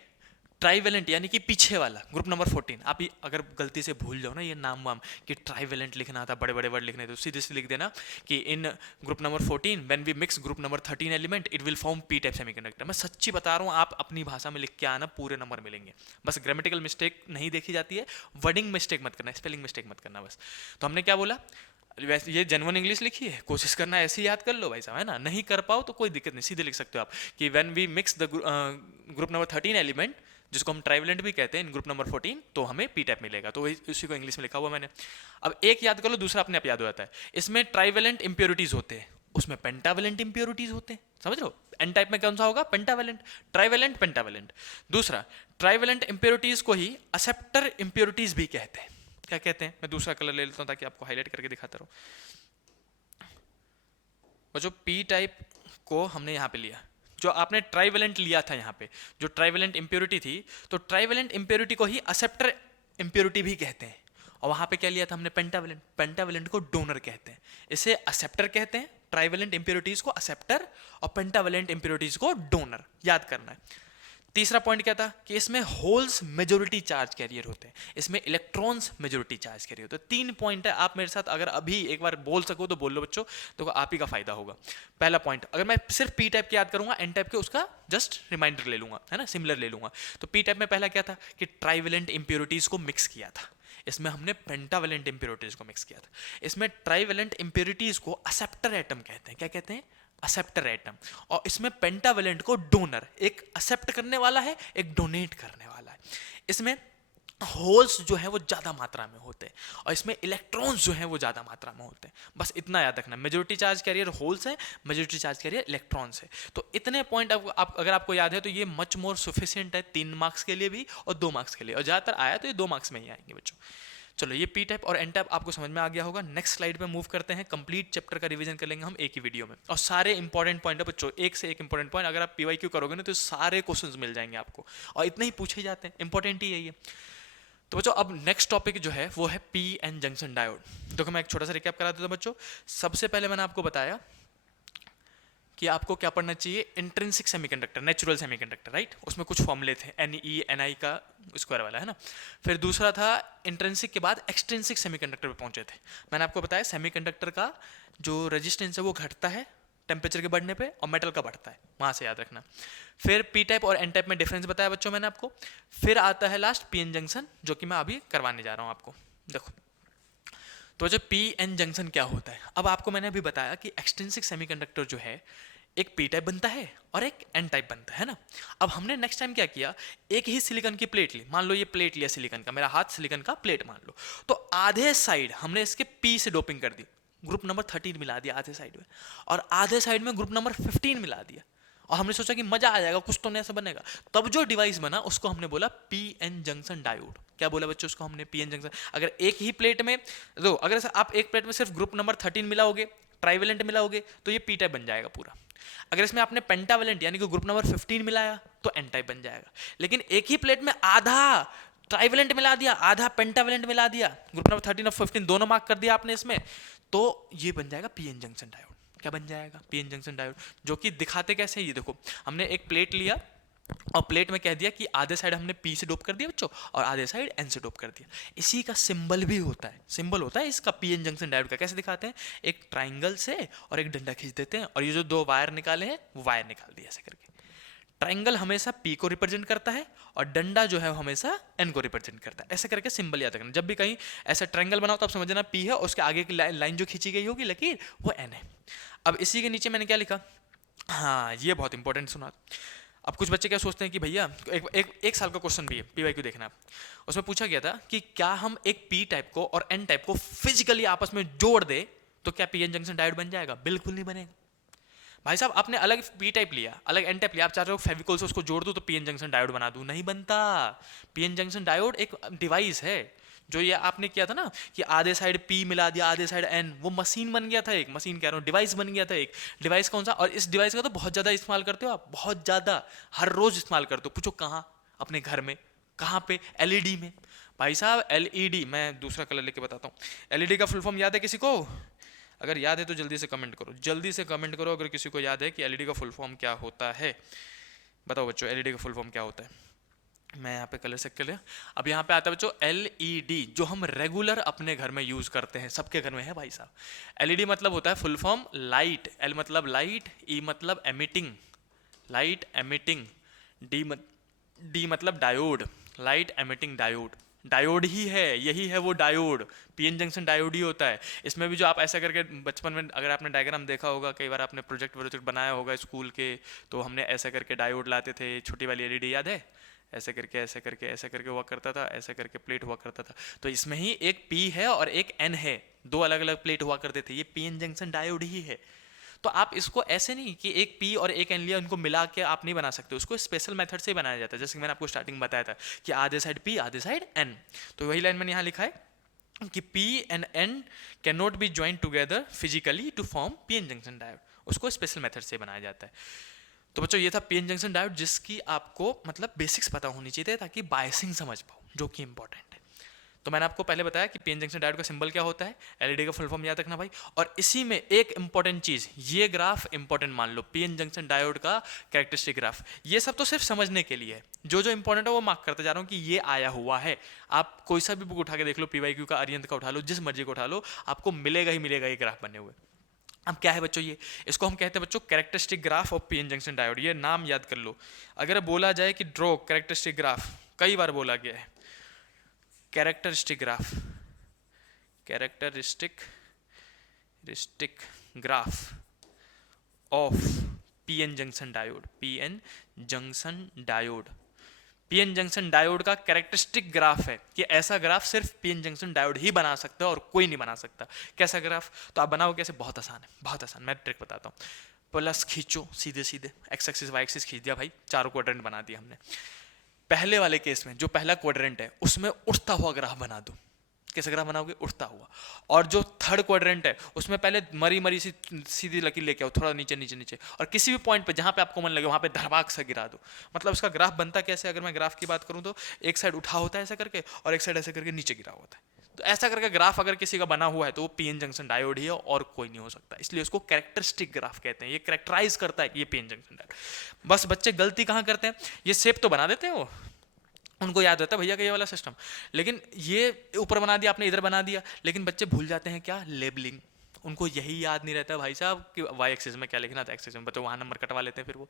ट्राईवेलेंट यानी कि पीछे वाला ग्रुप नंबर 14, आप अगर गलती से भूल जाओ ना ये नाम वाम कि ट्राईवेलेंट लिखना था, बड़े बड़े वर्ड लिखने थे, तो सीधे से लिख देना कि in group number 14 when we mix group number 13 element it will form P type semiconductor. मैं सच्ची बता रहा हूँ, आप अपनी भाषा में लिख के आना, पूरे नंबर मिलेंगे। बस ग्रामेटिकल मिस्टेक नहीं देखी जाती है, वर्डिंग मिस्टेक मत करना, स्पेलिंग मिस्टेक मत करना बस। तो हमने क्या बोला, वैसे ये जेन्युइन इंग्लिश लिखी है, कोशिश करना ऐसे ही याद कर लो भाई साहब, है ना। नहीं कर पाओ तो कोई दिक्कत नहीं, सीधे लिख सकते हो आप कि when we mix the group number 13 element, जिसको हम ट्राईवेलेंट भी कहते हैं, इन ग्रुप नंबर 14, तो हमें पी टाइप मिलेगा। तो उसी को इंग्लिश में लिखा हुआ मैंने। अब एक याद कर लो, दूसरा अपने आप याद हो जाता है। इसमें ट्राईवेलेंट इंप्योरिटीज होते हैं, उसमें पेंटावेलेंट इंप्योरिटीज होते हैं, समझ लो। एन टाइप में कौन सा होगा, पेंटावेलेंट, ट्राईवेलेंट पेंटावेलेंट। दूसरा, ट्राईवेलेंट इंप्योरिटीज को ही असेप्टर इंप्योरिटीज भी कहते हैं। क्या कहते हैं, मैं दूसरा कलर ले लेता हूं ताकि आपको हाईलाइट करके दिखाता रहूं। वो जो पी टाइप को हमने यहाँ पे लिया, जो आपने ट्राईवेलेंट लिया था यहाँ पे, जो ट्राईवेलेंट इंप्योरिटी थी, तो ट्राईवेलेंट इंप्योरिटी को ही असेप्टर इंप्योरिटी भी कहते हैं। और वहाँ पे क्या लिया था हमने, पेंटावेलेंट, पेंटावेलेंट को डोनर कहते हैं, इसे असेप्टर कहते हैं। ट्राईवेलेंट इंप्योरिटीज को असेप्टर और पेंटावेलेंट इंप्योरिटीज को डोनर, याद करना है। तीसरा पॉइंट क्या था कि इसमें होल्स मेजोरिटी चार्ज कैरियर होते हैं, इसमें इलेक्ट्रॉन्स मेजोरिटी चार्ज कैरियर होते हैं। 3 पॉइंट है, आप मेरे साथ अगर अभी एक बार बोल सको तो बोल लो बच्चों, तो आप ही का फायदा होगा। पहला पॉइंट, अगर मैं सिर्फ पी टाइप के याद करूंगा, एन टाइप के उसका जस्ट रिमाइंडर ले लूंगा, है ना, सिमिलर ले लूंगा। तो पी टाइप में पहला क्या था कि ट्राईवेलेंट इंप्योरिटीज को मिक्स किया था, इसमें हमने पेंटावेलेंट इंप्योरिटीज को मिक्स किया था। इसमें ट्राईवेलेंट इंप्योरिटीज को असेप्टर एटम कहते हैं, क्या कहते हैं, असेप्टर एटम। और इसमें पेंटावेलेंट को डोनर, एक असेप्ट करने वाला है, एक डोनेट करने वाला है। इसमें होल्स जो है वो ज्यादा मात्रा में होते हैं, और इसमें इलेक्ट्रॉन्स जो है वो ज्यादा मात्रा में होते हैं। बस इतना याद रखना, मेजोरिटी चार्ज कैरियर होल्स है, मेजोरिटी चार्ज कैरियर इलेक्ट्रॉन्स है। तो इतने पॉइंट अगर आपको याद है तो ये मच मोर सफिशिएंट है 3 मार्क्स के लिए भी और 2 मार्क्स के लिए, और ज्यादातर आया तो ये 2 मार्क्स में ही आएंगे बच्चों। चलो ये पी टाइप और एन टाइप आपको समझ में आ गया होगा। नेक्स्ट स्लाइड पे मूव करते हैं, कंप्लीट चैप्टर का रिवीजन कर लेंगे हम एक ही वीडियो में, और सारे इंपॉर्टेंट पॉइंट है बच्चों, एक से एक इंपॉर्टेंट पॉइंट। अगर आप पीवाईक्यू करोगे ना तो सारे क्वेश्चंस मिल जाएंगे आपको, और इतने ही पूछे जाते हैं, इंपॉर्टेंट ही है ये। तो बच्चों अब नेक्स्ट टॉपिक जो है वो है पी एन जंक्शन डायोड। देखो मैं एक छोटा सा रिकैप करा देता हूं बच्चों। सबसे पहले मैंने आपको बताया कि आपको क्या पढ़ना चाहिए, intrinsic semiconductor, natural semiconductor, right. उसमें कुछ फॉर्मूले थे, NE NI का स्क्वायर वाला, है ना। फिर दूसरा था इंट्रिंसिक के बाद एक्सट्रिंसिक सेमीकंडक्टर पे पहुंचे थे। मैंने आपको बताया सेमीकंडक्टर का जो रेजिस्टेंस है वो घटता है टेम्परेचर के बढ़ने पे और मेटल का बढ़ता है, वहां से याद रखना। फिर पी टाइप और एन टाइप में डिफरेंस बताया बच्चों मैंने आपको। फिर आता है लास्ट पीएन जंक्शन, जो कि मैं अभी करवाने जा रहा हूं आपको। देखो तो जो पी एन जंक्शन क्या होता है, अब आपको मैंने अभी बताया कि एक्सट्रिंसिक सेमीकंडक्टर जो है एक पी टाइप बनता है और एक एन टाइप बनता है ना। अब हमने नेक्स्ट टाइम क्या किया, एक ही सिलिकॉन की प्लेट ली, मान लो ये प्लेट लिया सिलिकॉन का, मेरा हाथ सिलिकॉन का प्लेट मान लो, तो आधे साइड हमने इसके पी से डोपिंग कर दी, ग्रुप नंबर 13 मिला दिया आधे साइड में, और आधे साइड में ग्रुप नंबर 15 मिला दिया, और हमने सोचा कि मजा आ जाएगा, कुछ तो नया सा बनेगा। तब जो डिवाइस बना उसको हमने बोला पी एन जंक्शन डायोड। क्या बोला बच्चों उसको हमने, पी एन जंक्शन। अगर एक ही प्लेट में दो, अगर आप एक प्लेट में सिर्फ ग्रुप नंबर 13 मिलाओगे, ट्राइवेलेंट मिलाओगे, तो ये पी टाइप बन जाएगा पूरा। अगर इसमें आपने पेंटावेलेंट यानी कि ग्रुप नंबर 15 मिलाया तो एन टाइप बन जाएगा। लेकिन एक ही प्लेट में आधा ट्राइवेलेंट मिला दिया, आधा पेंटावेलेंट मिला दिया, ग्रुप नंबर 13 और 15 दोनों मार्क कर दिया आपने इसमें, तो ये बन जाएगा पीएन जंक्शन डायोड। क्या बन जाएगा, पीएन जंक्शन डायोड। जो कि दिखाते कैसे, ये देखो हमने एक प्लेट लिया और प्लेट में कह दिया कि आधे साइड हमने पी से डोप कर दिया बच्चों और आधे साइड एन से डोप कर दिया। इसी का सिंबल भी होता है, सिंबल होता है इसका पीएन जंक्शन डायोड का। कैसे दिखाते हैं, एक ट्राइंगल से और एक डंडा खींच देते हैं और ये जो दो वायर निकाले हैं वो वायर निकाल दिया ऐसे करके। ट्राइंगल हमेशा पी को रिप्रेजेंट करता है और डंडा जो है हमेशा एन को रिप्रेजेंट करता है। ऐसे करके सिंबल याद रखना, जब भी कहीं ऐसा ट्राइंगल बनाओ तो आप समझना पी है और उसके आगे की लाइन जो खींची गई होगी लकीर वो एन है। अब इसी के नीचे मैंने क्या लिखा, हाँ ये बहुत इंपॉर्टेंट सुना। अब कुछ बच्चे क्या सोचते हैं कि भैया एक साल का क्वेश्चन भी है, PYQ देखना आप, उसमें पूछा गया था कि क्या हम एक पी टाइप को और एन टाइप को फिजिकली आपस में जोड़ दे तो क्या पीएन जंक्शन डायोड बन जाएगा। बिल्कुल नहीं बनेगा भाई साहब। आपने अलग पी टाइप लिया, अलग एन टाइप लिया, आप चाह रहे हो फेविकोल से उसको जोड़ दो तो पीएन जंक्शन डायोड बना दूं, नहीं बनता। पीएन जंक्शन डायोड एक डिवाइस है। जो ये आपने किया था ना कि आधे साइड पी मिला दिया आधे साइड एन, वो मशीन बन गया था, एक मशीन कह रहा हूँ, डिवाइस बन गया था एक। डिवाइस कौन सा, और इस डिवाइस का तो बहुत ज्यादा इस्तेमाल करते हो आप, बहुत ज्यादा, हर रोज इस्तेमाल करते हो। पूछो कहाँ, अपने घर में, कहाँ पे, एलईडी में। भाई साहब एलईडी, मैं दूसरा कलर लेके बताता हूँ। एलईडी का फुल फॉर्म याद है किसी को, अगर याद है तो जल्दी से कमेंट करो, जल्दी से कमेंट करो अगर किसी को याद है कि एलईडी का फुल फॉर्म क्या होता है। बताओ बच्चों एलईडी का फुल फॉर्म क्या होता है। मैं यहाँ पे कलर सेट कर लिया। अब यहाँ पे आता है बच्चों एलईडी, जो हम रेगुलर अपने घर में यूज करते हैं, सबके घर में है भाई साहब। एलईडी मतलब होता है फुल फॉर्म लाइट, एल मतलब लाइट, ई मतलब एमिटिंग, लाइट एमिटिंग, डी मतलब diode, light emitting diode. Diode ही है, यही है वो डायोड, पीएन जंक्शन डायोड ही होता है। इसमें भी जो आप ऐसा करके बचपन में अगर आपने डायग्राम देखा होगा, कई बार आपने प्रोजेक्ट बनाया होगा स्कूल के, तो हमने ऐसा करके डायोड लाते थे, छोटी वाली एलईडी याद है, ऐसे करके ऐसे करके ऐसे करके हुआ करता था, ऐसे करके प्लेट हुआ करता था। तो इसमें ही एक पी है और एक एन है, दो अलग अलग प्लेट हुआ करते थे, ये पीएन जंक्शन डायोड ही है। तो आप इसको ऐसे नहीं कि एक पी और एक एन लिया उनको मिला के आप नहीं बना सकते, उसको स्पेशल मेथड से बनाया जाता है। जैसे कि मैंने आपको स्टार्टिंग में बताया था कि आधे साइड पी आधे साइड एन, तो वही लाइन मैंने यहाँ लिखा है कि P and N cannot be join together physically to form PN junction diode, उसको स्पेशल मेथड से बनाया जाता है। तो बच्चों ये था पीएन जंक्शन डायोड, जिसकी आपको मतलब बेसिक्स पता होनी चाहिए ताकि बायसिंग समझ पाओ, जो कि इंपॉर्टेंट है। तो मैंने आपको पहले बताया कि पीएन जंक्शन डायोड का सिंबल क्या होता है, एलईडी का फुल फॉर्म याद रखना भाई। और इसी में एक इंपॉर्टेंट चीज, ये ग्राफ इंपॉर्टेंट मान लो, पीएन जंक्शन डायोड का कैरेक्टरिस्टिक ग्राफ। ये सब तो सिर्फ समझने के लिए है, जो जो इंपॉर्टेंट है वो मार्क करते जा रहा हूँ कि ये आया हुआ है। आप कोई सा भी बुक उठा के देख लो, PYQ का, अरिहंत का उठा लो, जिस मर्जी को उठा लो, आपको मिलेगा ही मिलेगा ये ग्राफ बने हुए। अब क्या है बच्चों, ये इसको हम कहते हैं बच्चों characteristic graph of PN junction diode. ये नाम याद कर लो। अगर बोला जाए कि ड्रॉ कैरेक्टरिस्टिक ग्राफ, कई बार बोला गया है characteristic graph, characteristic graph of PN junction diode, PN junction diode. PN junction diode का कैरेक्टरिस्टिक ग्राफ है कि ऐसा ग्राफ सिर्फ पीएन जंक्शन डायोड ही बना सकता है और कोई नहीं बना सकता। कैसा ग्राफ, तो आप बनाओ कैसे, बहुत आसान है, बहुत आसान, मैं ट्रिक बताता हूँ। प्लस खींचो सीधे सीधे, एक्स एक्सिस वाई एक्सिस खींच दिया भाई, चारों क्वाड्रेंट बना दिया हमने। पहले वाले केस में जो पहला क्वाड्रेंट है उसमें उठता हुआ ग्राफ बना दो। कैसे ग्राफ बनाओगे, उठता हुआ। और जो थर्ड क्वाड्रेंट है उसमें पहले मरी मरी सी सीधी लकीर लेके आओ, थोड़ा नीचे नीचे नीचे, और किसी भी पॉइंट पे जहां पे आपको मन लगे वहां पे धड़ाक सा गिरा दो। मतलब उसका ग्राफ बनता कैसे, अगर मैं ग्राफ की बात करूं तो एक साइड उठा होता है ऐसा करके और एक साइड ऐसे करके नीचे गिरा होता है। तो ऐसा करके ग्राफ अगर किसी का बना हुआ है तो वो पीएन जंक्शन डायोड ही है और कोई नहीं हो सकता, इसलिए उसको कैरेक्टरिस्टिक ग्राफ कहते हैं। ये कैरेक्टराइज करता है कि ये पीएन जंक्शन डायोड। बस बच्चे गलती कहाँ करते हैं, ये शेप तो बना देते हैं वो, उनको याद रहता है भैया का ये वाला सिस्टम, लेकिन ये ऊपर बना दिया आपने, इधर बना दिया, लेकिन बच्चे भूल जाते हैं क्या, लेबलिंग। उनको यही याद नहीं रहता भाई साहब कि वाई एक्सिस में क्या लिखना था, एक्सिस में, बच्चे वहाँ नंबर कटवा लेते हैं। फिर वो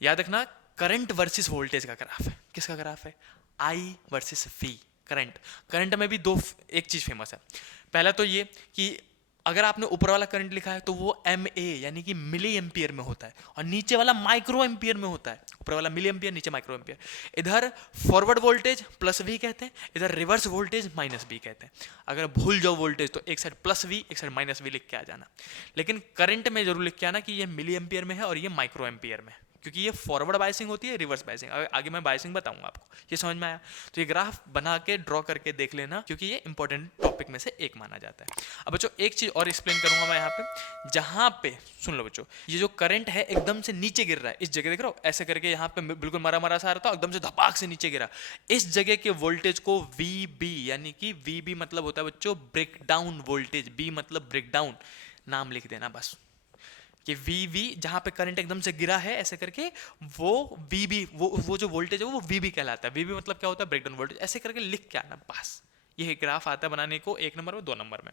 याद रखना, करंट वर्सेस वोल्टेज का ग्राफ है। किसका ग्राफ है, I versus V, current. Current में भी दो, एक चीज फेमस है। पहला तो ये कि अगर आपने ऊपर वाला करंट लिखा है तो वो एम ए यानी कि मिली एम्पियर में होता है, और नीचे वाला माइक्रो एम्पियर में होता है। ऊपर वाला मिली एम्पियर, नीचे माइक्रो एम्पियर। इधर फॉरवर्ड वोल्टेज प्लस वी कहते हैं, इधर रिवर्स वोल्टेज माइनस वी कहते हैं। अगर भूल जाओ वोल्टेज तो एक साइड प्लस वी, एक साइड माइनस वी लिख के आ जाना, लेकिन करंट में जरूर लिख के आना कि ये मिली एम्पियर में है और ये माइक्रो एम्पियर में, क्योंकि ये फॉरवर्ड बायसिंग होती है, रिवर्स बायसिंग। आगे मैं बायसिंग बताऊंगा आपको, ये समझ में आया। तो ये ग्राफ बना के ड्रॉ करके देख लेना, क्योंकि ये इंपॉर्टेंट टॉपिक में से एक माना जाता है। अब बच्चों एक चीज और एक्सप्लेन करूंगा मैं यहाँ पे, जहां पे सुन लो बच्चों, ये जो करंट है एकदम से नीचे गिर रहा है, इस जगह देख रहे हो ऐसे करके, यहाँ पे बिल्कुल मरा मरा सा आ रहा था, एकदम से धपाक से नीचे गिरा। इस जगह के वोल्टेज को वी बी, यानी कि वी बी मतलब होता है बच्चों ब्रेक डाउन वोल्टेज, बी मतलब ब्रेक डाउन, नाम लिख देना बस कि वी वी, जहां पे करंट एकदम से गिरा है ऐसे करके, वो वी बी, वो जो वोल्टेज है वो वी बी कहलाता है। वी बी मतलब क्या होता है, ब्रेकडाउन वोल्टेज। ऐसे करके लिख के आना बस, ये ग्राफ आता है बनाने को 1 नंबर में, 2 नंबर में।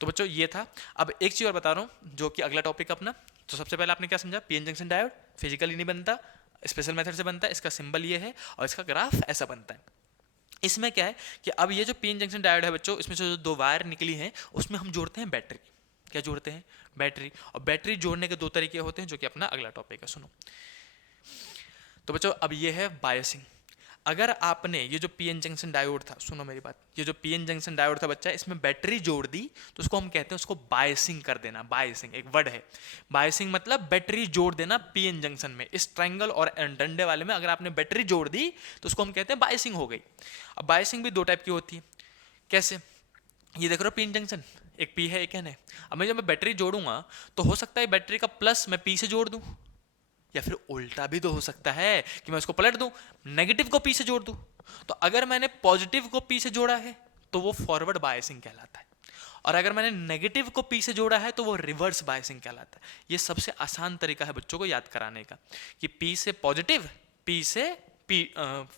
तो बच्चों ये था। अब एक चीज और बता रहा हूँ, जो कि अगला टॉपिक अपना। तो सबसे पहले आपने क्या समझा, पीएन जंक्शन डायोड फिजिकली नहीं बनता, स्पेशल मेथड से बनता है। इसका सिंबल ये है और इसका ग्राफ ऐसा बनता है। इसमें क्या है कि अब ये जो पीएन जंक्शन डायोड है बच्चों, इसमें से जो 2 वायर निकली हैं उसमें हम जोड़ते हैं बैटरी। क्या जोड़ते हैं, बैटरी। और बैटरी जोड़ने के 2 तरीके होते हैं, जो कि अपना अगला टॉपिक है, सुनो। तो बच्चों अब ये है बायसिंग। अगर आपने ये जो पीएन जंक्शन डायोड था, सुनो मेरी बात, ये जो पीएन जंक्शन डायोड था बच्चा, इसमें बैटरी जोड़ दी तो उसको हम कहते हैं, उसको बायसिंग कर देना। बायसिंग एक वर्ड है, बायसिंग मतलब बैटरी जोड़ देना पीएन जंक्शन में। इस ट्रायंगल और डंडे वाले में अगर आपने बैटरी जोड़ दी तो उसको हम कहते हैं बायसिंग हो गई। अब बायसिंग भी 2 टाइप की होती है। कैसे, ये देख रहे हो पीएन जंक्शन, एक पी है एक एन है। अब मैं जब मैं बैटरी जोड़ूंगा तो हो सकता है बैटरी का प्लस मैं पी से जोड़ दूं, या फिर उल्टा भी तो हो सकता है कि मैं उसको पलट दूं, नेगेटिव को पी से जोड़ दूं। तो अगर मैंने पॉजिटिव को पी से जोड़ा है तो वो फॉरवर्ड बायसिंग कहलाता है, और अगर मैंने नेगेटिव को पी से जोड़ा है तो वो रिवर्स बायसिंग कहलाता है। ये सबसे आसान तरीका है बच्चों को याद कराने का, कि पी से पॉजिटिव, पी से P,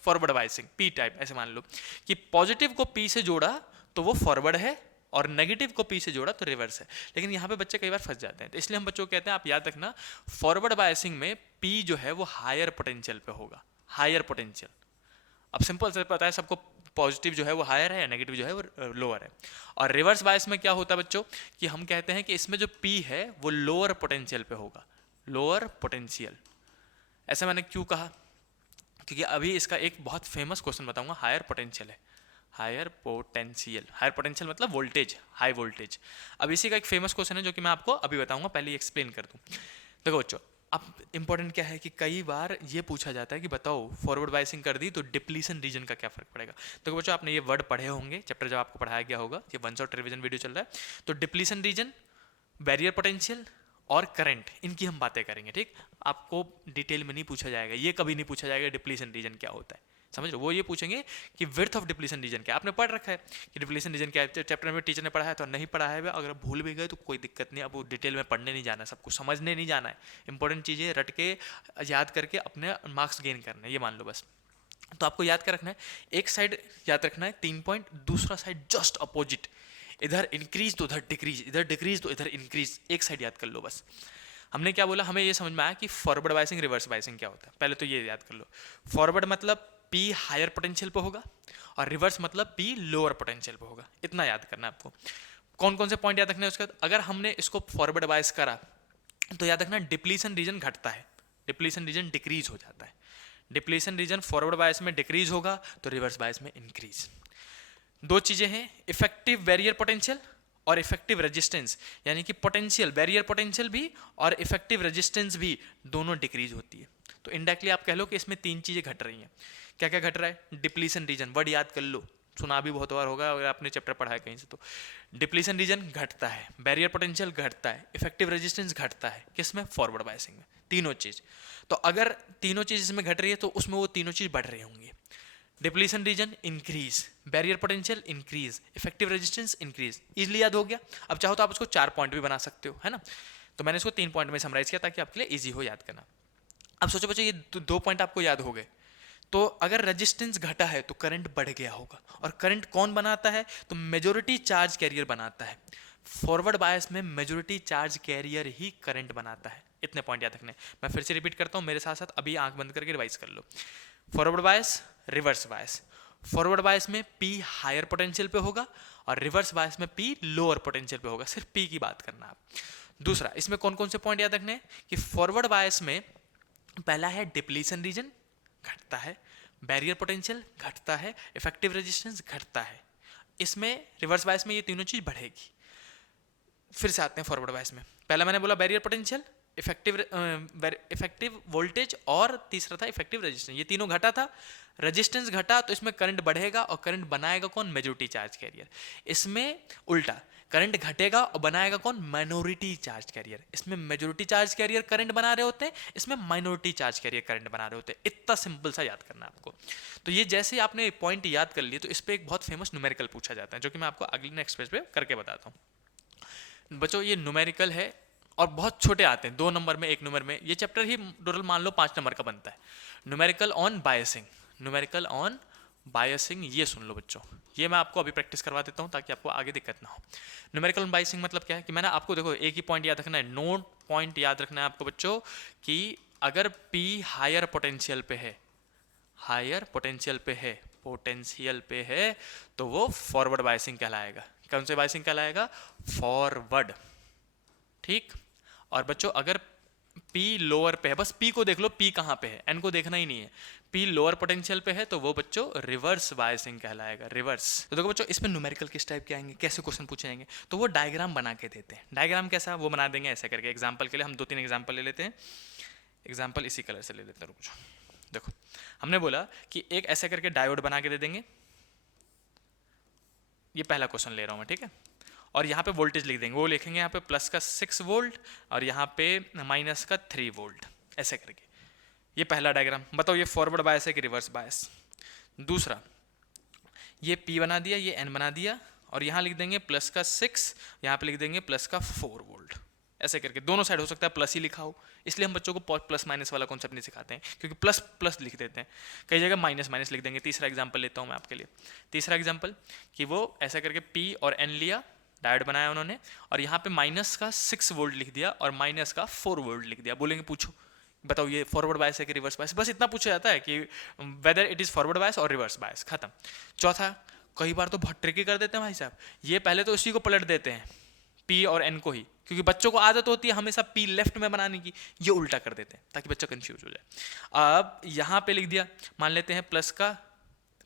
forward biasing, P type. ऐसे मान लो कि पॉजिटिव को पी से जोड़ा तो वो फॉरवर्ड है, और नेगेटिव को पी से जोड़ा तो रिवर्स है। लेकिन यहाँ पे बच्चे कई बार फंस जाते हैं, तो इसलिए हम बच्चों को कहते हैं, आप याद रखना, फॉरवर्ड बायसिंग में पी जो है वो हायर पोटेंशियल पे होगा, हायर पोटेंशियल। अब सिंपल से पता है सबको, पॉजिटिव जो है वो हायर है, नेगेटिव जो है वो लोअर है। और रिवर्स बायस में क्या होता है बच्चों, कि हम कहते हैं कि इसमें जो पी है वो लोअर पोटेंशियल पे होगा, लोअर पोटेंशियल। ऐसा मैंने क्यों कहा, क्योंकि अभी इसका एक बहुत फेमस क्वेश्चन बताऊंगा, हायर पोटेंशियल है, हायर पोटेंशियल। हायर पोटेंशियल मतलब वोल्टेज, हाई वोल्टेज। अब इसी का एक फेमस क्वेश्चन है जो कि मैं आपको अभी बताऊंगा, पहले एक्सप्लेन कर दूं। देखो बच्चों, अब इंपॉर्टेंट क्या है कि कई बार ये पूछा जाता है कि बताओ फॉरवर्ड बायसिंग कर दी तो डिप्लीशन रीजन का क्या फर्क पड़ेगा। तो बच्चों आपने ये वर्ड पढ़े होंगे, चैप्टर जब आपको पढ़ाया गया होगा, ये 1 शॉट रिवीजन वीडियो चल रहा है। तो डिप्लीशन रीजन, बैरियर पोटेंशियल और करंट, इनकी हम बातें करेंगे, ठीक। आपको डिटेल में नहीं पूछा जाएगा, ये कभी नहीं पूछा जाएगा डिप्लीशन रीजन क्या होता है, समझ लो। वो ये पूछेंगे कि विड्थ ऑफ डिप्लीशन रीजन क्या, आपने पढ़ रखा है कि डिप्लीशन रीजन क्या है, चैप्टर में टीचर ने पढ़ाया तो नहीं पढ़ा है, अगर भूल भी गए तो कोई दिक्कत नहीं, अब वो डिटेल में पढ़ने नहीं जाना, सब कुछ समझने नहीं जाना है। इंपॉर्टेंट चीज़ें रट के याद करके अपने मार्क्स गेन करना है, ये मान लो बस। तो आपको याद कर रखना है, एक साइड याद रखना है 3 पॉइंट, दूसरा साइड जस्ट अपोजिट, इधर इंक्रीज तो उधर डिक्रीज, इधर डिक्रीज तो इधर इंक्रीज, एक साइड याद कर लो बस। हमने क्या बोला, हमें ये समझ में आया कि फॉरवर्ड बायसिंग रिवर्स बायसिंग क्या होता है। पहले तो ये याद कर लो, फॉरवर्ड मतलब P हायर पोटेंशियल पे होगा, और रिवर्स मतलब P लोअर पोटेंशियल पे होगा, इतना याद करना है आपको। कौन कौन से पॉइंट याद रखने हैं उसके बाद, अगर हमने इसको फॉरवर्ड बायस करा तो याद रखना डिप्लीशन रीजन घटता है, डिप्लीशन रीजन डिक्रीज हो जाता है। डिप्लीशन रीजन फॉरवर्ड बायस में डिक्रीज होगा तो रिवर्स बायस में इंक्रीज। 2 चीजें हैं, इफेक्टिव बैरियर पोटेंशियल और इफेक्टिव रेजिस्टेंस, यानी कि पोटेंशियल, बैरियर पोटेंशियल भी और इफेक्टिव रेजिस्टेंस भी दोनों डिक्रीज होती है। तो इनडायरेक्टली आप कह लो कि इसमें 3 चीजें घट रही हैं। क्या क्या घट रहा है, डिप्लीशन रीजन, वर्ड याद कर लो, सुना भी बहुत बार होगा अगर आपने चैप्टर पढ़ा है कहीं से। तो डिप्लीशन रीजन घटता है, बैरियर पोटेंशियल घटता है, इफेक्टिव रेजिस्टेंस घटता है, किसमें, फॉरवर्ड बायसिंग में, तीनों चीज। तो अगर तीनों चीज इसमें घट रही है तो उसमें वो तीनों चीज बढ़ रही होंगी। Depletion region increase, barrier potential increase, effective resistance increase. Easily याद हो गया। अब चाहो तो आप उसको 4 पॉइंट भी बना सकते हो, है ना। तो मैंने इसको 3 पॉइंट में समराइज किया ताकि आपके लिए इजी हो याद करना। अब सोचो बच्चों, ये 2 पॉइंट आपको याद हो गए, तो अगर रेजिस्टेंस घटा है तो करंट बढ़ गया होगा। और करंट कौन बनाता है? तो मेजॉरिटी चार्ज कैरियर बनाता है। फॉरवर्ड बायस में मेजॉरिटी चार्ज कैरियर ही करंट बनाता है। इतने पॉइंट याद रखने। मैं फिर से रिपीट करता हूं, मेरे साथ साथ अभी आंख बंद करके रिवाइज कर लो। Forward bias, reverse bias. Forward bias में P हायर पोटेंशियल पे होगा और रिवर्स बायस में P लोअर पोटेंशियल पे होगा। सिर्फ P की बात करना आप। दूसरा, इसमें कौन कौन से पॉइंट याद रखने हैं कि फॉरवर्ड बायस में पहला है डिप्लीशन रीजन घटता है, बैरियर पोटेंशियल घटता है, इफेक्टिव रेजिस्टेंस घटता है। इसमें रिवर्स बायस में ये तीनों चीज बढ़ेगी। फिर से आते हैं फॉरवर्ड बायस में। पहला मैंने बोला बैरियर पोटेंशियल, इफेक्टिव वोल्टेज और तीसरा था इफेक्टिव रेजिस्टेंस। ये तीनों घटा था। रेजिस्टेंस घटा तो इसमें करंट बढ़ेगा और करंट बनाएगा कौन? Majority charge carrier. इसमें उल्टा, करंट घटेगा और बनाएगा कौन? Minority charge carrier. इसमें मेजॉरिटी चार्ज कैरियर करंट बना रहे होते हैं, इसमें माइनॉरिटी चार्ज कैरियर करंट बना रहे होते हैं। इतना सिंपल सा याद करना आपको। तो ये जैसे ही आपने पॉइंट याद कर लिए तो इस पर एक बहुत फेमस न्यूमेरिकल पूछा जाता है, जो कि मैं आपको अगले नेक्स्ट पेज पे करके बताता हूँ। बच्चों ये न्यूमेरिकल है और बहुत छोटे आते हैं, 2 नंबर में, 1 नंबर में। ये चैप्टर ही टोटल मान लो 5 नंबर का बनता है। Numerical on biasing, numerical on biasing, ये सुन लो बच्चों। ये मैं आपको अभी प्रैक्टिस करवा देता हूँ ताकि आपको आगे दिक्कत ना हो। न्यूमेरिकल ऑन बायसिंग मतलब क्या है कि मैंने आपको, देखो एक ही पॉइंट याद रखना है, नोट पॉइंट याद रखना है आपको बच्चों कि अगर P हायर पोटेंशियल पे है, हायर पोटेंशियल पे है, पोटेंशियल पे है, तो वो फॉरवर्ड बायसिंग कहलाएगा। कौन से बायसिंग कहलाएगा? फॉरवर्ड। ठीक। और बच्चों अगर P लोअर पे है, बस P को देख लो, P कहाँ पे है, N को देखना ही नहीं है। P लोअर पोटेंशियल पे है तो वो बच्चों रिवर्स बायसिंग कहलाएगा, रिवर्स। तो देखो बच्चों, इसमें न्यूमेरिकल किस टाइप के आएंगे, कैसे क्वेश्चन पूछे जाएंगे, तो वो डायग्राम बना के देते हैं। डायग्राम कैसा? वो बना देंगे ऐसे करके। एग्जाम्पल के लिए हम 2-3 एग्जाम्पल ले लेते हैं। एग्जाम्पल इसी कलर से ले लेते हैं, रुक जाओ। देखो हमने बोला कि एक ऐसे करके डायोड बना के दे देंगे। ये पहला क्वेश्चन ले रहा हूँ मैं, ठीक है। और यहाँ पे वोल्टेज लिख देंगे, वो लिखेंगे यहाँ पे प्लस का 6 वोल्ट और यहाँ पे माइनस का 3 वोल्ट, ऐसे करके। ये पहला डायग्राम। बताओ ये फॉरवर्ड बायस है कि रिवर्स बायस? दूसरा, ये P बना दिया, ये N बना दिया और यहाँ लिख देंगे प्लस का 6, यहाँ पे लिख देंगे प्लस का 4 वोल्ट, ऐसे करके। दोनों साइड हो सकता है प्लस ही लिखा हो, इसलिए हम बच्चों को प्लस माइनस वाला कॉन्सेप्ट नहीं सिखाते हैं, क्योंकि प्लस प्लस लिख देते हैं, कई जगह माइनस माइनस लिख देंगे। तीसरा एग्जाम्पल लेता हूँ मैं आपके लिए। तीसरा एग्जाम्पल कि वो ऐसा करके P और N लिया, डायोड बनाया उन्होंने, और यहाँ पे माइनस का 6 वोल्ट लिख दिया और माइनस का 4 वोल्ट लिख दिया। बोलेंगे पूछो बताओ ये फॉरवर्ड बायस है कि रिवर्स बायस? बस इतना पूछा जाता है कि whether it is forward bias और रिवर्स बायस, खत्म। चौथा, कई बार तो बहुत ट्रिकी कर देते हैं भाई साहब, ये पहले तो उसी को पलट देते हैं, P और N को ही, क्योंकि बच्चों को आदत होती है हमेशा P लेफ्ट में बनाने की, ये उल्टा कर देते हैं ताकि बच्चा कंफ्यूज हो जाए। अब यहाँ पे लिख दिया, मान लेते हैं प्लस का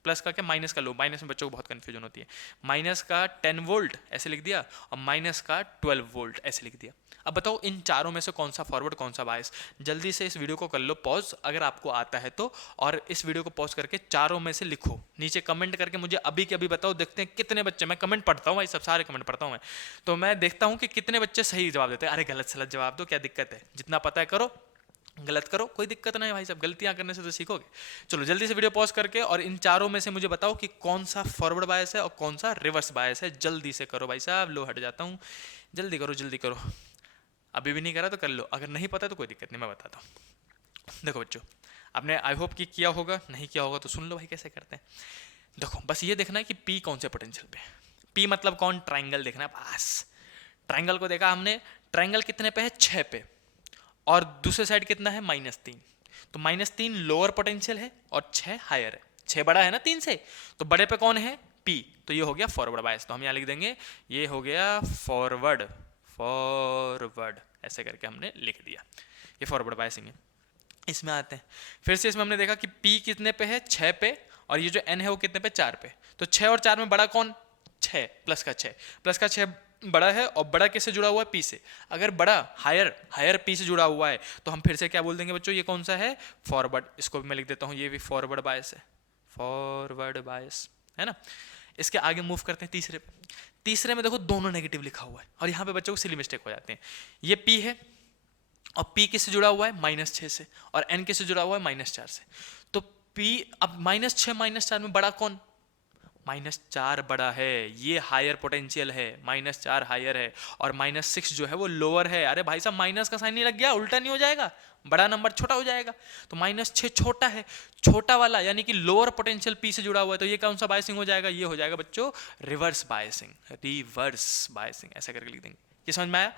क्या, माइनस का लो, माइनस में बच्चों को बहुत कंफ्यूजन होती है। माइनस का 10 वोल्ट ऐसे लिख दिया और माइनस का 12 वोल्ट ऐसे लिख दिया। अब बताओ इन चारों में से कौन सा फॉरवर्ड, कौन सा बायस? जल्दी से इस वीडियो को कर लो पॉज अगर आपको आता है तो, और इस वीडियो को पॉज करके चारों में से लिखो, नीचे कमेंट करके मुझे अभी के अभी बताओ। देखते हैं कितने बच्चे, मैं कमेंट पढ़ता हूँ भाई, सब सारे कमेंट पढ़ता हूँ मैं, तो मैं देखता हूँ कि कितने बच्चे सही जवाब देते हैं। अरे गलत सलत जवाब दो, क्या दिक्कत है, जितना पता है करो, गलत करो कोई दिक्कत नहीं भाई साहब, गलतियां करने से तो सीखोगे। चलो जल्दी से वीडियो पॉज करके और इन चारों में से मुझे बताओ कि कौन सा फॉरवर्ड बायस है और कौन सा रिवर्स बायस है। जल्दी से करो भाई साहब, लो हट जाता हूँ, जल्दी करो जल्दी करो। अभी भी नहीं करा तो कर लो, अगर नहीं पता तो कोई दिक्कत नहीं, मैं बताता हूँ। देखो बच्चों, आपने आई होप कि किया होगा, नहीं किया होगा तो सुन लो भाई कैसे करते हैं। देखो बस ये देखना है कि P कौन से पोटेंशियल पे है। P मतलब कौन? ट्राइंगल देखना है बस। ट्राइंगल को देखा हमने, ट्राइंगल कितने पे है? 6 पे, और दूसरे साइड कितना है? -3। तो -3 लोअर पोटेंशियल है और 6 हायर है। 6 बड़ा है ना 3 से, तो बड़े पे कौन है? P, तो ये हो गया फॉरवर्ड बायस। तो हम यहाँ लिख देंगे ये हो गया फॉरवर्ड, फॉरवर्ड ऐसे करके हमने लिख दिया, ये फॉरवर्ड बायसिंग है। इसमें आते हैं, फिर से इसमें हमने देखा कि P कितने पे है? 6 पे, और ये जो N है वो कितने पे? 4 पे। तो 6 और 4 में बड़ा कौन? 6, प्लस का 6, प्लस का 6 बड़ा है, और बड़ा किससे जुड़ा हुआ है? P से। अगर बड़ा हायर P से जुड़ा हुआ है तो हम फिर से क्या बोल देंगे बच्चों? ये कौन सा है? फॉरवर्ड। इसको भी मैं लिख देता हूँ, ये भी फॉरवर्ड बायस है, फॉरवर्ड बायस है ना। इसके आगे मूव करते हैं तीसरे पे। तीसरे में देखो दोनों नेगेटिव लिखा हुआ है, और यहाँ पे बच्चों को सिली मिस्टेक हो जाते हैं। ये P है और P किससे जुड़ा हुआ है? -6 से, और N किससे जुड़ा हुआ है? -4 से। तो पी, अब -6 -4 में बड़ा कौन? -4 बड़ा है, ये हायर पोटेंशियल है, -4 हायर है और -6 जो है वो लोअर है। अरे भाई साहब माइनस का साइन नहीं लग गया, उल्टा नहीं हो जाएगा, बड़ा नंबर छोटा हो जाएगा। तो -6 छोटा है, छोटा वाला यानी कि लोअर पोटेंशियल पी से जुड़ा हुआ है, तो ये कौन सा बायसिंग हो जाएगा? ये हो जाएगा बच्चों रिवर्स बायसिंग, रिवर्स बायसिंग ऐसा करके लिख देंगे। ये समझ में आया?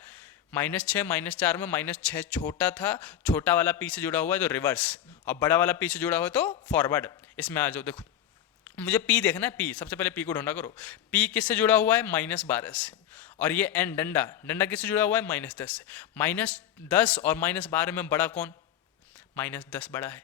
-6 -4 में -6 छोटा था, छोटा वाला पी से जुड़ा हुआ है तो रिवर्स, और बड़ा वाला पी से जुड़ा हुआ है तो फॉरवर्ड। इसमें आ जाओ, देखो मुझे पी देखना है, पी सबसे पहले पी को ढूंढा करो। पी किससे जुड़ा हुआ है? -12 से, और ये एन डंडा, डंडा किससे जुड़ा हुआ है? -10 से। -10 और -12 में बड़ा कौन? -10 बड़ा है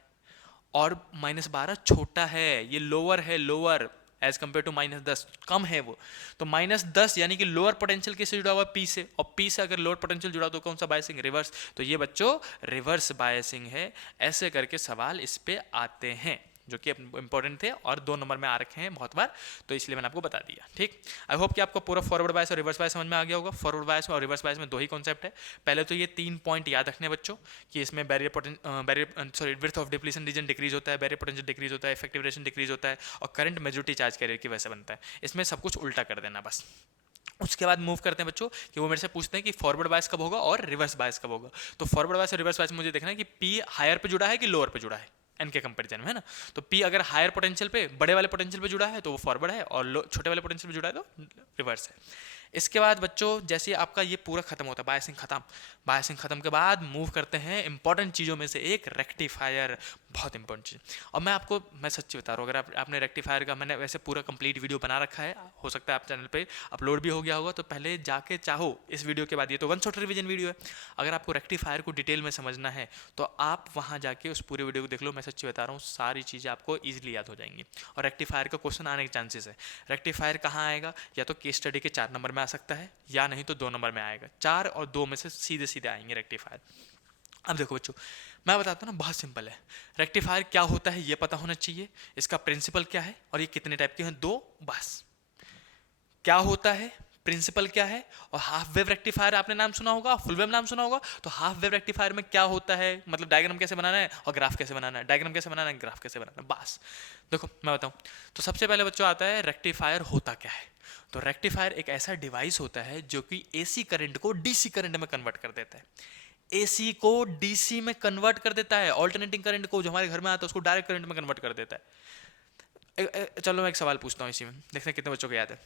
और -12 छोटा है, ये लोअर है, लोअर एज कंपेयर टू -10 कम है वो। तो -10 यानी कि लोअर पोटेंशियल किससे जुड़ा हुआ है? पी से, और पी से अगर लोअर पोटेंशियल जुड़ा तो कौन सा बायसिंग? रिवर्स। तो ये बच्चों रिवर्स बायसिंग है। ऐसे करके सवाल इस पे आते हैं जो कि इंपॉर्टेंट थे और 2 नंबर में आ रखे हैं बहुत बार, तो इसलिए मैंने आपको बता दिया। ठीक, आई होप कि आपको पूरा फॉरवर्ड बायस और रिवर्स बायस समझ में आ गया होगा। फॉरवर्ड बायस और रिवर्स बायस में 2 ही कॉन्सेप्ट है। पहले तो ये 3 पॉइंट याद रखने बच्चों कि इसमें width of depletion region decrease होता है, बैरियर पोटेंशियल डिक्रीज होता है, इफेक्टिव रेशन डिक्रीज होता है और करंट मेजॉरिटी चार्ज कैरियर की वजह से बनता है। इसमें सब कुछ उल्टा कर देना बस। उसके बाद मूव करते हैं बच्चों कि वो मेरे से पूछते हैं कि फॉरवर्ड बायस कब होगा और रिवर्स बायस कब होगा। तो फॉरवर्ड बायस और रिवर्स बायस मुझे देखना है कि पी हायर पे जुड़ा है कि लोअर पे जुड़ा है, एन के कंपैरिजन में, है ना। तो पी अगर हायर पोटेंशियल पे, बड़े वाले पोटेंशियल पे जुड़ा है तो वो फॉरवर्ड है, और छोटे वाले पोटेंशियल पे जुड़ा है तो रिवर्स है। इसके बाद बच्चों जैसे आपका ये पूरा खत्म होता है, बायसिंग खत्म, बायसिंग खत्म के बाद मूव करते हैं इंपॉर्टेंट चीज़ों में से एक रेक्टिफायर, बहुत इंपॉर्टेंट चीज़। और मैं सच्ची बता रहा हूँ, अगर आपने रेक्टिफायर का, मैंने वैसे पूरा कंप्लीट वीडियो बना रखा है, हो सकता है आप चैनल पे अपलोड भी हो गया होगा, तो पहले जाके चाहो इस वीडियो के बाद, ये तो 1 शॉट रिवीजन वीडियो है, अगर आपको रेक्टिफायर को डिटेल में समझना है तो आप वहाँ जाके उस पूरे वीडियो को देख लो। मैं सच्ची बता रहा हूँ, सारी चीज़ें आपको ईजिली याद हो जाएंगी और रेक्टिफायर का क्वेश्चन आने के चांसेस है। रेक्टिफायर कहाँ आएगा? या तो केस स्टडी के 4 नंबर में आ सकता है या नहीं तो 2 नंबर में आएगा। 4 और 2 में से सीधे सीधे आएंगे रेक्टिफायर। अब देखो बच्चों, मैं बताता हूँ ना, बहुत सिंपल है। रेक्टिफायर क्या होता है ये पता होना चाहिए, इसका प्रिंसिपल क्या है और ये कितने टाइप के हैं, 2 बस। क्या होता है, प्रिंसिपल क्या है, और हाफ वेव रेक्टिफायर आपने नाम सुना होगा, फुल वेव नाम सुना होगा। तो हाफ वेव रेक्टिफायर में क्या होता है, मतलब डायग्राम कैसे बनाना है और ग्राफ कैसे बनाना है, डायग्राम कैसे बनाना है, ग्राफ कैसे बनाना है, बस। देखो मैं बताऊं, तो सबसे पहले बच्चों आता है रेक्टिफायर होता क्या है। तो रेक्टिफायर एक ऐसा डिवाइस होता है जो कि एसी करंट को डीसी करंट में कन्वर्ट कर देता है, एसी को डीसी में कन्वर्ट कर देता है, ऑल्टरनेटिंग करंट को जो हमारे घर में आता है उसको डायरेक्ट करंट में कन्वर्ट कर देता है। चलो मैं एक सवाल पूछता हूँ इसी में, देखते हैं कितने बच्चों को याद है।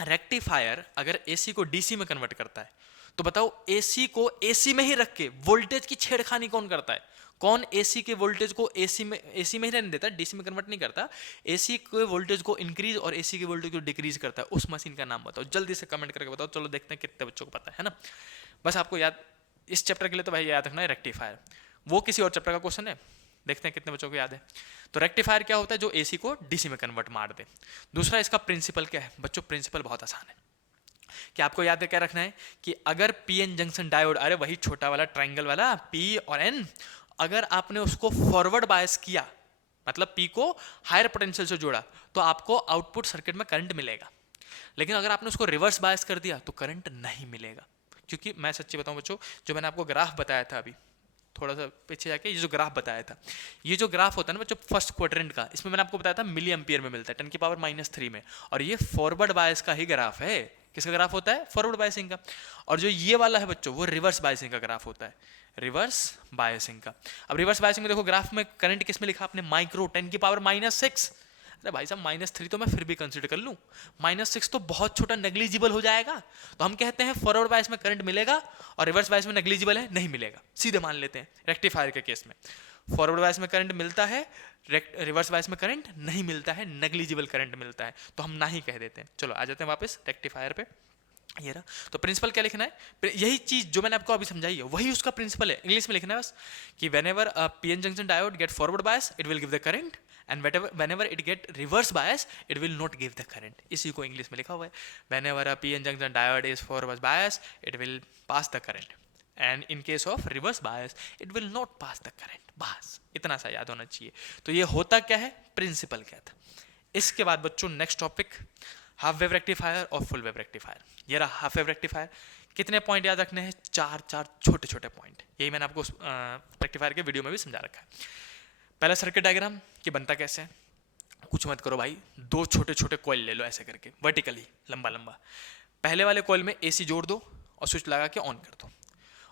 रेक्टिफायर अगर एसी को डीसी में कन्वर्ट करता है तो बताओ एसी को एसी में ही रख के वोल्टेज की छेड़खानी कौन करता है? कौन एसी के वोल्टेज को एसी में ही रहने देता है, डीसी में कन्वर्ट नहीं करता। एसी के वोल्टेज को इंक्रीज और एसी के वोल्टेज को डिक्रीज करता है, उस मशीन का नाम बताओ, जल्दी से कमेंट करके बताओ। चलो देखते हैं कितने बच्चों को पता है ना। बस आपको याद, इस चैप्टर के लिए तो भाई याद रखना है रेक्टिफायर, वो किसी और चैप्टर का क्वेश्चन है, देखते हैं कितने बच्चों को याद है। तो रेक्टिफायर क्या होता है, जो एसी को डीसी में कन्वर्ट मार दे। दूसरा इसका प्रिंसिपल क्या है बच्चों, प्रिंसिपल बहुत आसान है कि आपको याद है क्या रखना है कि अगर पीएन जंक्शन डायोड, अरे वही छोटा वाला ट्राइंगल वाला पी और एन, अगर आपने उसको फॉरवर्ड बायस किया, मतलब पी को हायर पोटेंशियल से जोड़ा, तो आपको आउटपुट सर्किट में करंट मिलेगा। लेकिन अगर आपने उसको रिवर्स बायस कर दिया तो करंट नहीं मिलेगा। क्योंकि मैं सच्ची बताऊं बच्चों, जो मैंने आपको ग्राफ बताया था अभी थोड़ा सा पीछे जाके, ये जो ग्राफ बताया था, ये जो ग्राफ होता है ना बच्चों फर्स्ट क्वाड्रेंट का, इसमें मैंने आपको बताया था मिली एम्पियर में मिलता है 10 की पावर -3 में, और ये फॉरवर्ड बायस का ही ग्राफ है। किसका ग्राफ होता है? फॉरवर्ड बायसिंग का। और जो ये वाला है बच्चों वो रिवर्स बायसिंग का ग्राफ होता है, रिवर्स बायसिंग का। अब रिवर्स बायसिंग में देखो ग्राफ में करंट किस में लिखा आपने, माइक्रो 10 की पावर -6। अरे भाई साहब -3 तो मैं फिर भी कंसीडर कर लूं, -6 तो बहुत छोटा नेग्लिजिबल हो जाएगा। तो हम कहते हैं फॉरवर्ड बायस में करंट मिलेगा और रिवर्स बायस में नेग्लिजिबल है, नहीं मिलेगा, सीधे मान लेते हैं। रेक्टिफायर के केस में फॉरवर्ड बायस में करंट मिलता है, रिवर्स बायस में करंट नहीं मिलता है, नेग्लिजिबल करंट मिलता है, तो हम ना ही कह देते हैं। चलो आ जाते हैं वापस रेक्टिफायर पे। ये रहा, तो प्रिंसिपल क्या लिखना है, यही चीज जो मैंने आपको अभी समझाई है वही उसका प्रिंसिपल है, इंग्लिश में लिखना है बस कि whenever a pn junction diode get forward bias it will give the current and whenever it get reverse bias it will not give the current। इसी को इंग्लिश में लिखा हुआ है, whenever a pn junction diode is forward bias it will pass the current and in case of reverse bias it will not pass the current। बस इतना सा याद होना चाहिए। तो ये होता क्या है, प्रिंसिपल क्या था। इसके बाद बच्चों next topic half wave rectifier और फुल वेव रेक्टिफायर। ये रहा हाफ वेव रेक्टिफायर। कितने पॉइंट याद रखने हैं, 4 छोटे छोटे पॉइंट, यही मैंने आपको रेक्टिफायर के वीडियो में भी समझा रखा है। पहला सर्किट डायग्राम कि बनता कैसे है, कुछ मत करो भाई, दो छोटे छोटे कॉइल ले लो ऐसे करके वर्टिकली लंबा लंबा। पहले वाले कॉइल में एसी जोड़ दो और स्विच लगा के ऑन कर दो।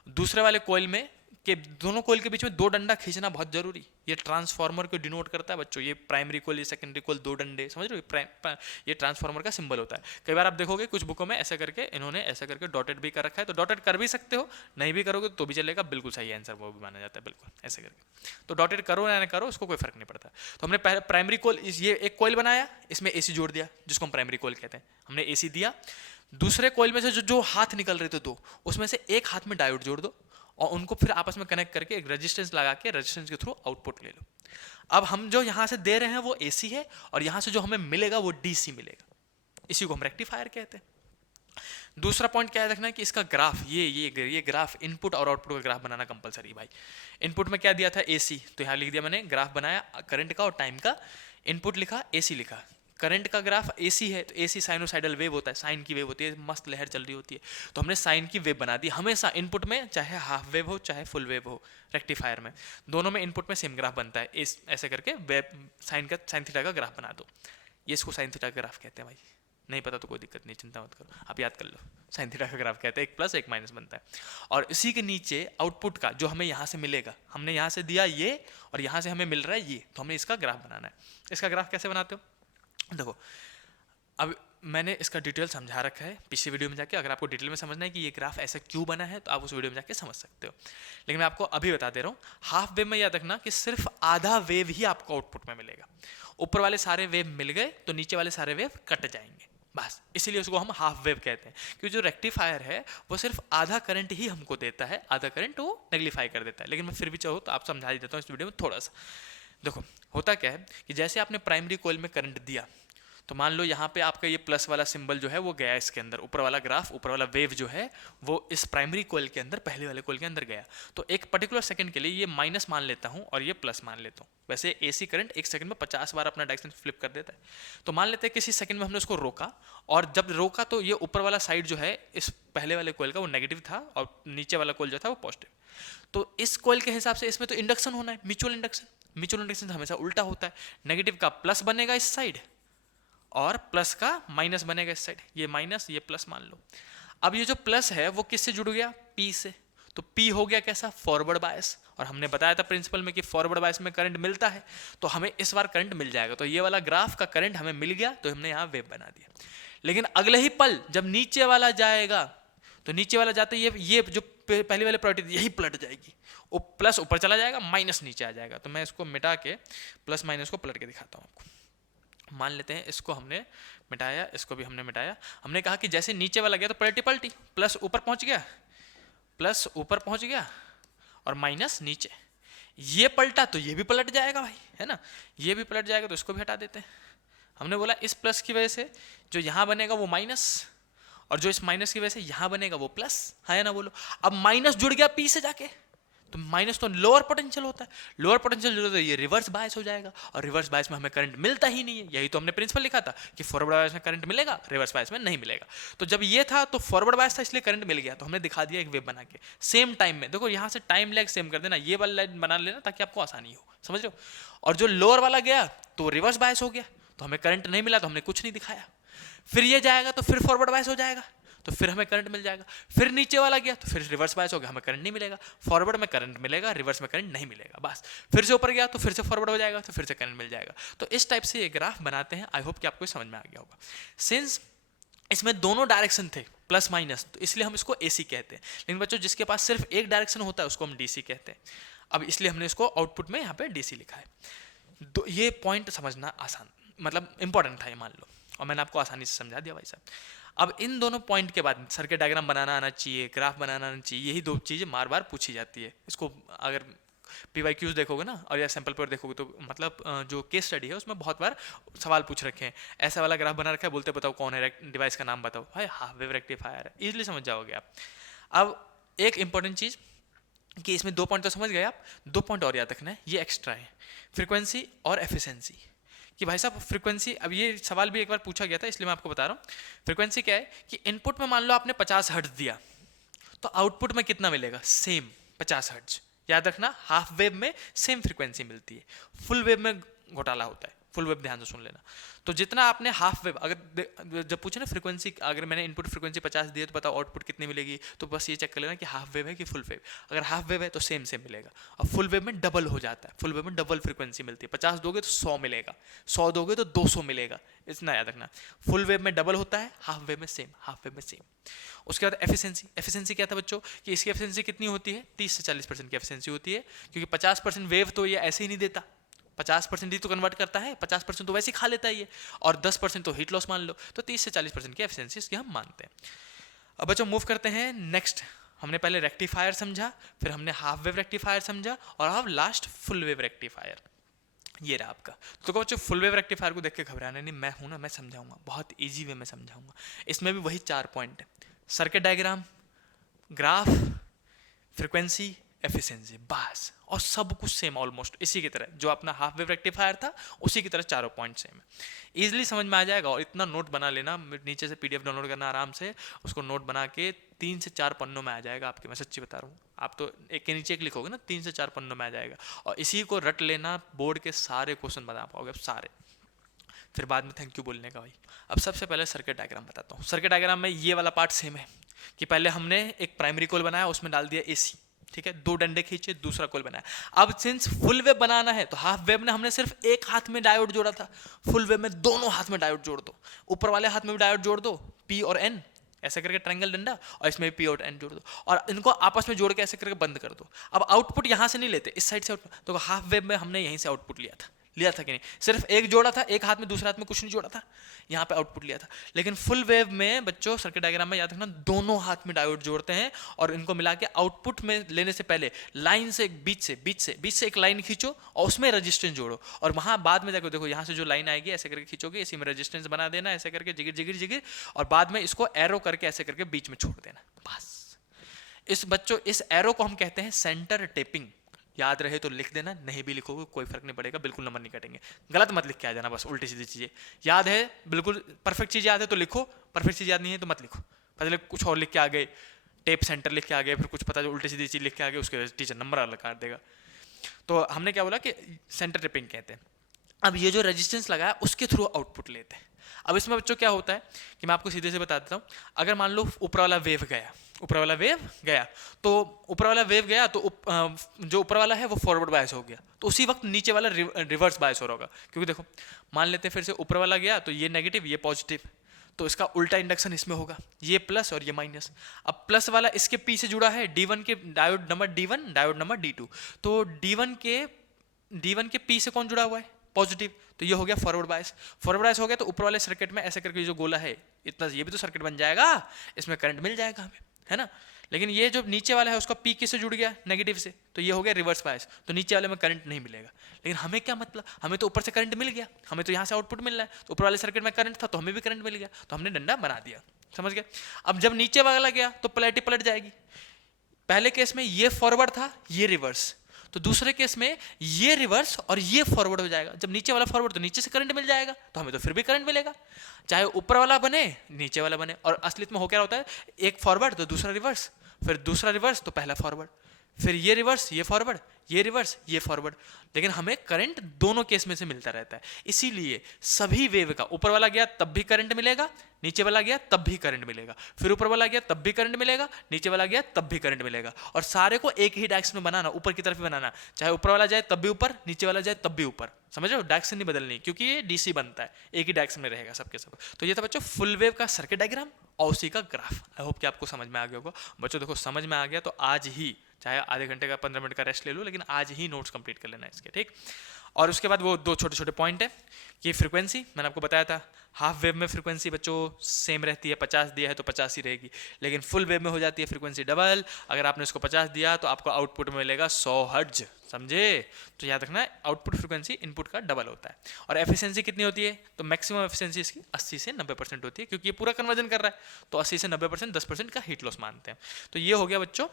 दूसरे वाले कॉइल में के दोनों कॉइल के बीच में दो डंडा खींचना बहुत जरूरी। ये ट्रांसफार्मर को डिनोट करता है बच्चों, ये प्राइमरी कॉइल, ये सेकेंडरी कॉइल, दो डंडे, समझ रहे हो, ये ट्रांसफार्मर का सिंबल होता है। कई बार आप देखोगे कुछ बुकों में ऐसे करके इन्होंने ऐसे करके डॉटेड भी कर रखा है, तो डॉटेड कर भी सकते हो, नहीं भी करोगे तो भी चलेगा, बिल्कुल सही आंसर वो भी माना जाता है, बिल्कुल ऐसे करके। तो डॉटेड करो या ना करो उसको कोई फर्क नहीं पड़ता। तो हमने पहले प्राइमरी कॉइल, ये एक कॉइल बनाया, इसमें एसी जोड़ दिया जिसको हम प्राइमरी कॉइल कहते हैं, हमने एसी दिया। दूसरे कॉइल में से जो हाथ निकल रहे थे दो, उसमें से एक हाथ में डायोड जोड़ दो और उनको फिर आपस में कनेक्ट करके एक रेजिस्टेंस लगा के रेजिस्टेंस के थ्रू आउटपुट ले लो। अब हम जो यहाँ से दे रहे हैं वो एसी है और यहाँ से जो हमें मिलेगा वो डीसी मिलेगा, इसी को हम रेक्टिफायर कहते हैं। दूसरा पॉइंट क्या है देखना है कि इसका ग्राफ, ये ग्राफ इनपुट और आउटपुट का ग्राफ बनाना कंपलसरी भाई। इनपुट में क्या दिया था एसी, तो यहाँ लिख दिया मैंने, ग्राफ बनाया करंट का और टाइम का, इनपुट लिखा एसी लिखा। करंट का ग्राफ एसी है तो एसी साइनोसाइडल वेव होता है, साइन की वेव होती है, मस्त लहर चल रही होती है, तो हमने साइन की वेव बना दी। हमेशा इनपुट में चाहे हाफ वेव हो चाहे फुल वेव हो, रेक्टिफायर में दोनों में इनपुट में सेम ग्राफ बनता है। ऐसे करके वेव साइन थीटा का ग्राफ बना दो, ये इसको साइन थीटा का ग्राफ कहते हैं भाई। नहीं पता तो कोई दिक्कत नहीं, चिंता मत करो, आप याद कर लो, साइन थीटा का ग्राफ कहते हैं, एक प्लस एक माइनस बनता है। और इसी के नीचे आउटपुट का जो हमें यहाँ से मिलेगा, हमने यहाँ से दिया ये और यहाँ से हमें मिल रहा है ये, तो हमें इसका ग्राफ बनाना है। इसका ग्राफ कैसे बनाते हो देखो, अब मैंने इसका डिटेल समझा रखा है पिछली वीडियो में जाके, अगर आपको डिटेल में समझना है कि ये ग्राफ ऐसा क्यों बना है तो आप उस वीडियो में जाके समझ सकते हो, लेकिन मैं आपको अभी बता दे रहा हूँ। हाफ वेव में याद रखना कि सिर्फ आधा वेव ही आपको आउटपुट में मिलेगा, ऊपर वाले सारे वेव मिल गए तो नीचे वाले सारे वेव कट जाएंगे बस, इसीलिए उसको हम हाफ वेव कहते हैं। क्योंकि जो रेक्टिफायर है वो सिर्फ आधा करंट ही हमको देता है, आधा करंट वो नेगलीफाई कर देता है, लेकिन मैं फिर भी चाहूँ तो आप समझा ही देता हूँ इस वीडियो में थोड़ा सा। देखो होता क्या है कि जैसे आपने प्राइमरी कॉइल में करंट दिया, तो मान लो यहाँ पे आपका ये प्लस वाला सिंबल जो है वो गया इसके अंदर, ऊपर वाला ग्राफ, ऊपर वाला वेव जो है वो इस प्राइमरी कॉइल के अंदर, पहले वाले कॉइल के अंदर गया, तो एक पर्टिकुलर सेकंड के लिए ये माइनस मान लेता हूँ और ये प्लस मान लेता हूँ। वैसे एसी करंट एक सेकंड में 50 बार अपना डायरेक्शन फ्लिप कर देता है, तो मान लेते हैं किसी सेकंड में हमने उसको रोका, और जब रोका तो ये ऊपर वाला साइड जो है इस पहले वाले कॉइल का वो नेगेटिव था और नीचे वाला कॉइल जो था वो पॉजिटिव। तो इस कॉइल के हिसाब से इसमें तो इंडक्शन होना है, म्यूचुअल इंडक्शन। म्यूचुअल इंडक्शन हमेशा उल्टा होता है, नेगेटिव का प्लस बनेगा इस साइड और प्लस का माइनस बनेगा इस साइड, ये माइनस ये प्लस मान लो। अब ये जो प्लस है वो किससे जुड़ गया, पी से, तो पी हो गया कैसा, फॉरवर्ड बायस, और हमने बताया था प्रिंसिपल में कि फॉरवर्ड बायस में करंट मिलता है, तो हमें इस बार करंट मिल जाएगा। तो ये वाला ग्राफ का करंट हमें मिल गया तो हमने यहाँ वेव बना दिया। लेकिन अगले ही पल जब नीचे वाला जाएगा, तो नीचे वाला जाते ये जो पहले वाले प्रॉपर्टी यही पलट जाएगी, वो प्लस ऊपर चला जाएगा, माइनस नीचे आ जाएगा। तो मैं इसको मिटा के प्लस माइनस को पलट के दिखाता हूँ आपको। मान लेते हैं इसको हमने मिटाया, इसको भी हमने मिटाया। हमने कहा कि जैसे नीचे वाला गया तो पलटी पलटी, प्लस ऊपर पहुंच गया, प्लस ऊपर पहुंच गया और माइनस नीचे, ये पलटा तो ये भी पलट जाएगा भाई, है ना, ये भी पलट जाएगा, तो इसको भी हटा देते हैं। हमने बोला इस प्लस की वजह से जो यहाँ बनेगा वो माइनस, और जो इस माइनस की वजह से यहाँ बनेगा वो प्लस, है ना, बोलो। अब माइनस जुड़ गया पी से जाके, तो माइनस तो लोअर पोटेंशियल होता है, लोअर पोटेंशियल जो है ये रिवर्स बायस हो जाएगा, और रिवर्स बायस में हमें करंट मिलता ही नहीं है। यही तो हमने प्रिंसिपल लिखा था कि फॉरवर्ड बायस में करंट मिलेगा, रिवर्स बायस में नहीं मिलेगा। तो जब ये था तो फॉरवर्ड बायस था इसलिए करंट मिल गया, तो हमने दिखा दिया एक वेव बना के सेम टाइम में। देखो यहाँ से टाइम लैग सेम कर देना, ये वाला लाइन बना लेना ताकि आपको आसानी हो, समझ रहे हो। और जो लोअर वाला गया तो रिवर्स बायस हो गया, तो हमें करंट नहीं मिला तो हमने कुछ नहीं दिखाया। फिर ये जाएगा तो फिर फॉरवर्ड बायस हो जाएगा, तो फिर हमें करंट मिल जाएगा। फिर नीचे वाला गया तो फिर रिवर्स बायस हो गया, हमें करंट नहीं मिलेगा। फॉरवर्ड में करंट मिलेगा, रिवर्स में करंट नहीं मिलेगा, बस। फिर से ऊपर गया तो फिर से फॉरवर्ड हो जाएगा, तो फिर से करंट मिल जाएगा। तो इस टाइप से ये ग्राफ बनाते हैं। आई होप कि आपको समझ में आ गया होगा। सिंस इसमें दोनों डायरेक्शन थे प्लस माइनस, तो इसलिए हम इसको एसी कहते हैं। लेकिन बच्चों जिसके पास सिर्फ एक डायरेक्शन होता है उसको हम डीसी कहते हैं। अब इसलिए हमने इसको आउटपुट में यहाँ पे डीसी लिखा है। ये पॉइंट समझना आसान, मतलब इंपॉर्टेंट था ये, मान लो, और मैंने आपको आसानी से समझा दिया भाई साहब। अब इन दोनों पॉइंट के बाद सर्किट डायग्राम बनाना आना चाहिए, ग्राफ बनाना आना चाहिए, यही दो चीज़ें बार बार पूछी जाती है। इसको अगर PYQs देखोगे ना और या सैम्पल पेपर देखोगे तो मतलब जो केस स्टडी है उसमें बहुत बार सवाल पूछ रखे हैं। ऐसा वाला ग्राफ बना रखा है, बोलते बताओ कौन है, डिवाइस का नाम बताओ, भाई हाफ वेव रेक्टिफायर है, इजीली समझ जाओगे आप। अब एक इंपॉर्टेंट चीज़ कि इसमें 2 पॉइंट तो समझ गए आप, 2 पॉइंट और याद रखना है, ये एक्स्ट्रा है, फ्रीक्वेंसी और एफिशिएंसी। कि भाई साहब फ्रीक्वेंसी, अब ये सवाल भी एक बार पूछा गया था इसलिए मैं आपको बता रहा हूँ। फ्रीक्वेंसी क्या है कि इनपुट में मान लो आपने 50 हर्ट्ज दिया, तो आउटपुट में कितना मिलेगा, सेम 50 हर्ट्ज। याद रखना, हाफ वेव में सेम फ्रीक्वेंसी मिलती है, फुल वेव में घोटाला होता है। फुल वेव ध्यान से सुन लेना। तो जितना आपने हाफ वेव, अगर जब पूछे ना फ्रीक्वेंसी, अगर मैंने इनपुट फ्रीक्वेंसी 50 दी है तो बताओ आउटपुट कितनी मिलेगी, तो बस ये चेक कर लेना कि हाफ वेव है कि फुल वेव। अगर हाफ वेव है तो सेम सेम मिलेगा, और फुल वेव में डबल हो जाता है, फुल वेव में डबल फ्रीक्वेंसी मिलती है। 50 दोगे तो 100 मिलेगा, 100 दोगे तो 200 मिलेगा, इतना याद रखना। फुल वेव में डबल होता है, हाफ वेव में सेम, हाफ वेव में सेम। उसके बाद एफिशिएंसी, एफिशिएंसी क्या था बच्चों कि इसकी एफिशिएंसी कितनी होती है, 30 से 40% की एफिशिएंसी होती है, क्योंकि 50% वेव तो ये ऐसे ही नहीं देता, 50% ही तो कन्वर्ट करता है, 50% तो वैसे ही खा लेता है ये, और 10% तो हीट लॉस मान लो, तो 30 से 40% की एफिशिएंसी इसकी हम मानते हैं। अब बच्चों मूव करते हैं नेक्स्ट। हमने पहले रेक्टिफायर समझा, फिर हमने हाफ वेव रेक्टिफायर समझा, और अब लास्ट फुल वेव रेक्टिफायर, ये रहा आपका। तो बच्चों फुल वेव रेक्टिफायर को देख के घबराना नहीं, मैं हूं ना, मैं समझाऊंगा, बहुत इजी वे में समझाऊंगा। इसमें भी वही 4 पॉइंट है, circuit diagram, graph, frequency, efficiency, बस। और सब कुछ सेम ऑलमोस्ट इसी की तरह, जो अपना हाफ वेव रेक्टिफायर था उसी की तरह चारों पॉइंट सेम है। इजीली समझ में आ जाएगा, और इतना नोट बना लेना, नीचे से पीडीएफ डाउनलोड करना आराम से, उसको नोट बना के 3 से 4 पन्नों में आ जाएगा आपके, मैं सच्ची बता रहा हूँ। आप तो एक के नीचे एक लिखोगे ना, 3 से 4 पन्नों में आ जाएगा, और इसी को रट लेना, बोर्ड के सारे क्वेश्चन बना पाओगे सारे, फिर बाद में थैंक यू बोलने का भाई। अब सबसे पहले सर्किट डायग्राम बताता हूँ। सर्किट डायग्राम में ये वाला पार्ट सेम है कि पहले हमने एक प्राइमरी कोल बनाया, उसमें डाल दिया एसी, ठीक है, 2 डंडे खींचे, दूसरा कोल बनाया। अब सिंस फुल वेव बनाना है तो हाफ वेव में हमने सिर्फ एक हाथ में डायोड जोड़ा था, फुल वेव में दोनों हाथ में डायोड जोड़ दो, ऊपर वाले हाथ में भी डायोड जोड़ दो, पी और एन ऐसे करके ट्रायंगल डंडा, और इसमें पी और एन जोड़ दो, और इनको आपस में जोड़ के ऐसे करके बंद कर दो। अब आउटपुट यहां से नहीं लेते, इस साइड से आउटपुट, तो हाफ वेव में हमने यहीं से आउटपुट लिया था कि नहीं, सिर्फ एक जोड़ा था, एक हाथ में, दूसरे हाथ में कुछ नहीं जोड़ा था, यहाँ पे आउटपुट लिया था। लेकिन फुल वेव में बच्चों सर्किट डायग्राम में याद रखना, दोनों हाथ में डायोड जोड़ते हैं, और इनको मिला के आउटपुट में लेने से पहले लाइन से बीच से एक लाइन खींचो, और उसमें रेजिस्टेंस जोड़ो, और वहां बाद में देखो यहाँ से जो लाइन आएगी ऐसे करके खींचोगे, इसी में रेजिस्टेंस बना देना, ऐसे करके जिगिर जिगिर जिगिर, और बाद में इसको एरो करके ऐसे करके बीच में छोड़ देना, बस। इस एरो को हम कहते हैं सेंटर टेपिंग। याद रहे तो लिख देना, नहीं भी लिखोगे कोई फर्क नहीं पड़ेगा, बिल्कुल नंबर नहीं कटेंगे। गलत मत लिख के आ जाना, बस उल्टी सीधी चीजें याद है, बिल्कुल परफेक्ट चीज याद है तो लिखो, परफेक्ट चीज याद नहीं है तो मत लिखो। पहले कुछ और लिख के आ गए, टेप सेंटर लिख के आ गए, फिर कुछ पता जो उल्टी सीधी चीज लिख के आ गए, उसके टीचर नंबर अलग काट देगा। तो हमने क्या बोला कि सेंटर टेपिंग कहते हैं। अब ये जो रेजिस्टेंस लगाया उसके थ्रू आउटपुट लेते हैं। अब इसमें बच्चों क्या होता है कि मैं आपको सीधे से बता देता हूँ, अगर मान लो ऊपर वाला वेव गया, तो ऊपर वाला वेव गया तो जो ऊपर वाला है वो फॉरवर्ड बायस हो गया, तो उसी वक्त नीचे वाला रिवर्स बायस हो रहा होगा, क्योंकि देखो मान लेते हैं फिर से ऊपर वाला गया तो ये नेगेटिव ये पॉजिटिव, तो इसका उल्टा इंडक्शन इसमें होगा, ये प्लस और ये माइनस। अब प्लस वाला इसके पी से जुड़ा है, D1 के diode number D1, diode number D2, तो D1 के पी से कौन जुड़ा हुआ है, पॉजिटिव, तो ये हो गया फॉरवर्ड बायस। फॉरवर्ड बायस हो गया तो ऊपर वाले सर्किट में ऐसे करके जो गोला है इतना, ये भी तो सर्किट बन जाएगा, इसमें करंट मिल जाएगा हमें, है ना। लेकिन ये जो नीचे वाला है उसका पी किससे जुड़ गया, नेगेटिव से, तो ये हो गया रिवर्स बायस, तो नीचे वाले में करंट नहीं मिलेगा। लेकिन हमें क्या मतलब, हमें तो ऊपर से करंट मिल गया, हमें तो यहाँ से आउटपुट मिल रहा है, तो ऊपर वाले सर्किट में करंट था तो हमें भी करंट मिल गया, तो हमने डंडा बना दिया, समझ गए। अब जब नीचे वाला गया तो पोलैरिटी पलट जाएगी। पहले केस में ये फॉरवर्ड था, ये रिवर्स, तो दूसरे केस में ये रिवर्स और ये फॉरवर्ड हो जाएगा। जब नीचे वाला फॉरवर्ड तो नीचे से करंट मिल जाएगा, तो हमें तो फिर भी करंट मिलेगा, चाहे ऊपर वाला बने नीचे वाला बने। और असलियत में हो क्या होता है, एक फॉरवर्ड तो दूसरा रिवर्स, फिर दूसरा रिवर्स तो पहला फॉरवर्ड, फिर ये रिवर्स ये फॉरवर्ड, ये रिवर्स ये फॉरवर्ड, लेकिन हमें करंट दोनों केस में से मिलता रहता है। इसीलिए सभी वेव का ऊपर वाला गया तब भी करंट मिलेगा, नीचे वाला गया तब भी करंट मिलेगा, फिर ऊपर वाला गया तब भी करंट मिलेगा, नीचे वाला गया तब भी करंट मिलेगा। और सारे को एक ही डायरेक्शन में बनाना, ऊपर की तरफ ही बनाना, चाहे ऊपर वाला जाए तब भी ऊपर, नीचे वाला जाए तब भी ऊपर, समझ रहे हो, डायरेक्शन नहीं बदलनी, क्योंकि ये डीसी बनता है, एक ही डायरेक्शन में रहेगा सबके सब। तो ये था बच्चों फुल वेव का सर्किट डायग्राम और उसी का ग्राफ। आई होप कि आपको समझ में आ गया होगा बच्चों। देखो समझ में आ गया तो आज ही, चाहे आधे घंटे का 15 मिनट का रेस्ट ले लो, लेकिन आज ही नोट्स कंप्लीट कर लेना है इसके, ठीक। और उसके बाद वो 2 छोटे छोटे पॉइंट है कि फ्रीक्वेंसी मैंने आपको बताया था, हाफ वेव में फ्रीक्वेंसी बच्चों सेम रहती है, 50 दिया है तो 50 ही रहेगी, लेकिन फुल वेव में हो जाती है फ्रीक्वेंसी डबल। अगर आपने इसको 50 दिया तो आपको आउटपुट में मिलेगा 100 हर्ट्ज, समझे। तो याद रखना आउटपुट फ्रीक्वेंसी इनपुट का डबल होता है। और एफिशिएंसी कितनी होती है, तो मैक्सिमम एफिशिएंसी इसकी 80 से 90% होती है, क्योंकि ये पूरा कन्वर्जन कर रहा है, तो 80 से 90% 10% का हीट लॉस मानते हैं। तो ये हो गया बच्चों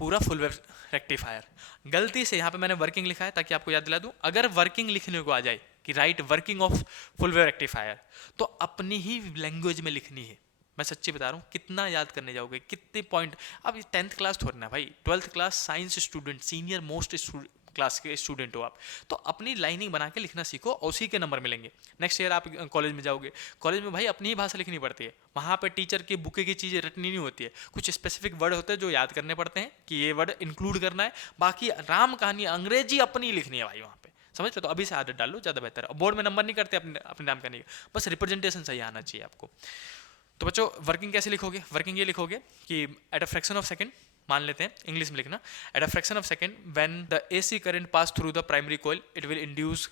पूरा फुल वेव रेक्टिफायर। गलती से यहाँ पे मैंने वर्किंग लिखा है ताकि आपको याद दिला दूं, अगर वर्किंग लिखने को आ जाए कि right working of full wave rectifier, तो अपनी ही लैंग्वेज में लिखनी है, मैं सच्ची बता रहा हूँ, कितना याद करने जाओगे, कितने पॉइंट। अब 10th क्लास थोड़ी ना भाई, 12th class science student, senior most class के स्टूडेंट हो आप, तो अपनी लाइनिंग बना के लिखना सीखो और उसी के नंबर मिलेंगे। नेक्स्ट ईयर आप कॉलेज में जाओगे, कॉलेज में भाई अपनी ही भाषा लिखनी पड़ती है, वहाँ पे टीचर के बुके की चीज़ें रटनी नहीं होती है, कुछ स्पेसिफिक वर्ड होते हैं जो याद करने पड़ते हैं कि ये वर्ड इंक्लूड करना है, बाकी राम कहानी अंग्रेजी अपनी लिखनी है भाई वहाँ पे, समझ रहे? तो अभी से आदत डालो, ज़्यादा बेहतर है। बोर्ड में नंबर नहीं करते अपने अपने नाम करने का, बस रिप्रेजेंटेशन सही आना चाहिए आपको। तो बच्चों वर्किंग कैसे लिखोगे? वर्किंग ये लिखोगे कि at a fraction of second, मान लेते हैं इंग्लिश में लिखना, at a fraction of second when the AC current pass through the primary coil it will induce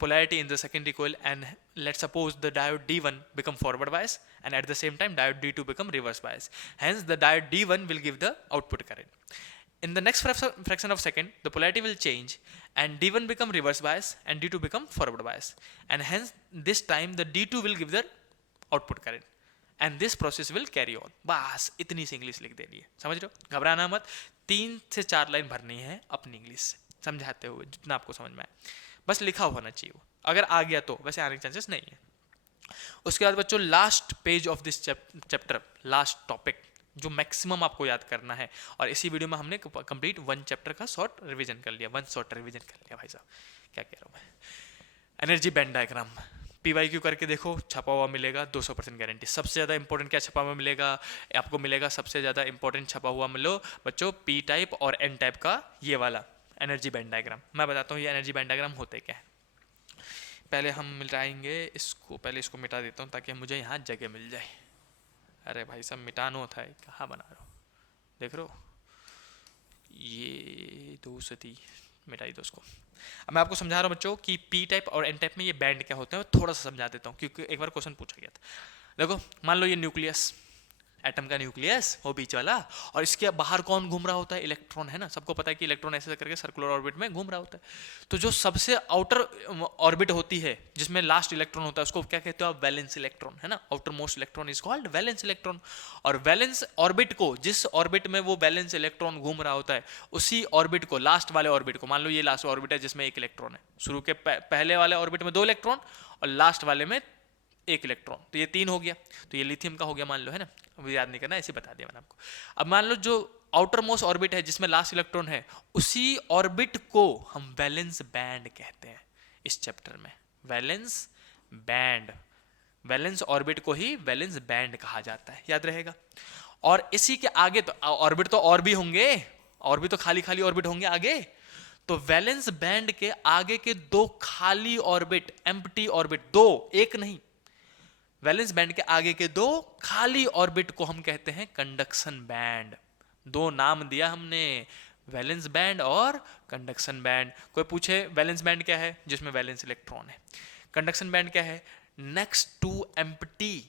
polarity in the secondary coil, and let's suppose the diode D1 become forward bias and at the same time diode D2 become reverse bias. Hence the diode D1 will give the output current. In the next fraction of second, the polarity will change and D1 become reverse bias and D2 become forward bias, and hence this time the D2 will give the output current and this process will carry on. बस इतनी सी English लिख देनी है, समझ रहे हो? घबराना मत, 3 से 4 लाइन भरनी है अपनी इंग्लिश से, समझाते हुए जितना आपको समझ में आए, बस लिखा होना चाहिए वो, अगर आ गया तो, वैसे आने के चांसेस नहीं है। उसके बाद बच्चों last page of this chapter, last topic जो मैक्सिमम आपको याद करना है, और इसी वीडियो में हमने कंप्लीट 1 चैप्टर का शॉर्ट रिवीजन कर लिया, 1 शॉर्ट रिवीजन कर लिया भाई साहब, क्या कह रहा हूँ मैं। एनर्जी बैंड डायग्राम PYQ करके देखो, छपा हुआ मिलेगा, 200% गारंटी। सबसे ज़्यादा इंपॉर्टेंट क्या छपा हुआ मिलेगा आपको? मिलेगा सबसे ज़्यादा इंपॉर्टेंट छपा हुआ मिलो बच्चों P टाइप और N टाइप का ये वाला एनर्जी बैंड डायग्राम। मैं बताता हूँ ये एनर्जी बैंड डायग्राम होते क्या है। पहले हम मिटाएंगे इसको, पहले इसको मिटा देता हूँ ताकि मुझे यहाँ जगह मिल जाए। अरे भाई सब मिटानो था, कहाँ बना रहा हूँ, देख रहे हो, ये दूसरी मिटाई दो उसको। अब मैं आपको समझा रहा हूँ बच्चों कि P टाइप और N टाइप में ये बैंड क्या होते हैं, थोड़ा सा समझा देता हूँ क्योंकि एक बार क्वेश्चन पूछा गया था। देखो मान लो ये न्यूक्लियस, एटम का न्यूक्लियस वो बीच वाला, और इसके बाहर कौन घूम रहा होता है? इलेक्ट्रॉन, है ना, सबको पता है कि इलेक्ट्रॉन ऐसे करके सर्कुलर ऑर्बिट में घूम रहा होता है। तो जो सबसे आउटर ऑर्बिट होती है जिसमें लास्ट इलेक्ट्रॉन होता है उसको क्या कहते हो आप? वैलेंस इलेक्ट्रॉन, है ना, outer most electron is called valence electron. और वैलेंस ऑर्बिट को, जिस ऑर्बिट में वो वैलेंस इलेक्ट्रॉन घूम रहा होता है, उसी ऑर्बिट को, लास्ट वाले ऑर्बिट को, मान लो ये लास्ट ऑर्बिट है जिसमें 1 इलेक्ट्रॉन है, शुरू के पहले वाले ऑर्बिट में 2 इलेक्ट्रॉन और लास्ट वाले में 1 इलेक्ट्रॉन, तो ये 3 हो गया, तो ये लिथियम का हो गया मान लो, है ना, अब याद नहीं करना, ऐसे बता दिया मैंने आपको। अब मान लो जो आउटर मोस्ट ऑर्बिट है जिसमें लास्ट इलेक्ट्रॉन है, उसी ऑर्बिट को हम वैलेंस बैंड कहते हैं इस चैप्टर में, वैलेंस बैंड, वैलेंस ऑर्बिट को ही वैलेंस बैंड कहा जाता है, याद रहेगा। और इसी के आगे तो ऑर्बिट तो और भी होंगे, और भी तो खाली खाली ऑर्बिट होंगे आगे, तो वैलेंस बैंड के आगे के 2 खाली ऑर्बिट, एम्प्टी ऑर्बिट, 2, एक नहीं, वैलेंस बैंड के आगे के 2 खाली ऑर्बिट को हम कहते हैं कंडक्शन बैंड। 2 नाम दिया हमने, वैलेंस बैंड और कंडक्शन बैंड। कोई पूछे वैलेंस बैंड क्या है? जिसमें वैलेंस इलेक्ट्रॉन है। कंडक्शन बैंड क्या है? Next to empty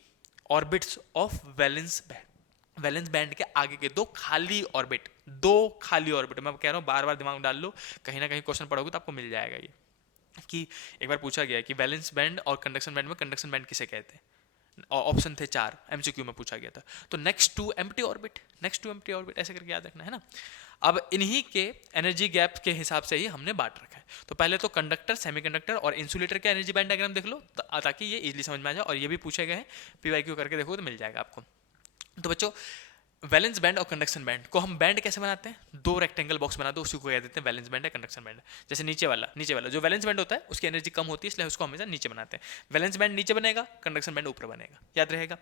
orbits of valence band. Valence band के आगे के 2 खाली ऑर्बिट, 2 खाली ऑर्बिट, मैं कह रहा हूं बार बार दिमाग में डाल लो, कहीं ना कहीं क्वेश्चन पढ़ोगे तो आपको मिल जाएगा ये, कि एक बार पूछा गया कि वैलेंस बैंड और कंडक्शन बैंड में कंडक्शन बैंड किसे कहते हैं, ऑप्शन थे 4, MCQ में पूछा गया था। तो next to empty orbit, next to empty orbit, ऐसे करके याद रखना है ना। अब इन्हीं के एनर्जी गैप के हिसाब से ही हमने बांट रखा है। तो पहले तो कंडक्टर, सेमीकंडक्टर और इंसुलेटर के एनर्जी बैंड डायग्राम देख लो ताकि ये इजीली समझ में आ जाए, और ये भी पूछे गए हैं, PYQ करके देखो तो मिल जाएगा आपको। तो बच्चों वैलेंस बैंड और कंडक्शन बैंड को हम बैंड कैसे बनाते हैं? 2 रेक्टेंगल बॉक्स बना दो, उसी को कह देते हैं वैलेंस बैंड या कंडक्शन बैंड। जैसे नीचे वाला जो वैलेंस बैंड होता है उसकी एनर्जी कम होती है, इसलिए उसको हमेशा नीचे बनाते हैं। वैलेंस बैंड नीचे बनेगा, कंडक्शन बैंड ऊपर बनेगा, याद रहेगा।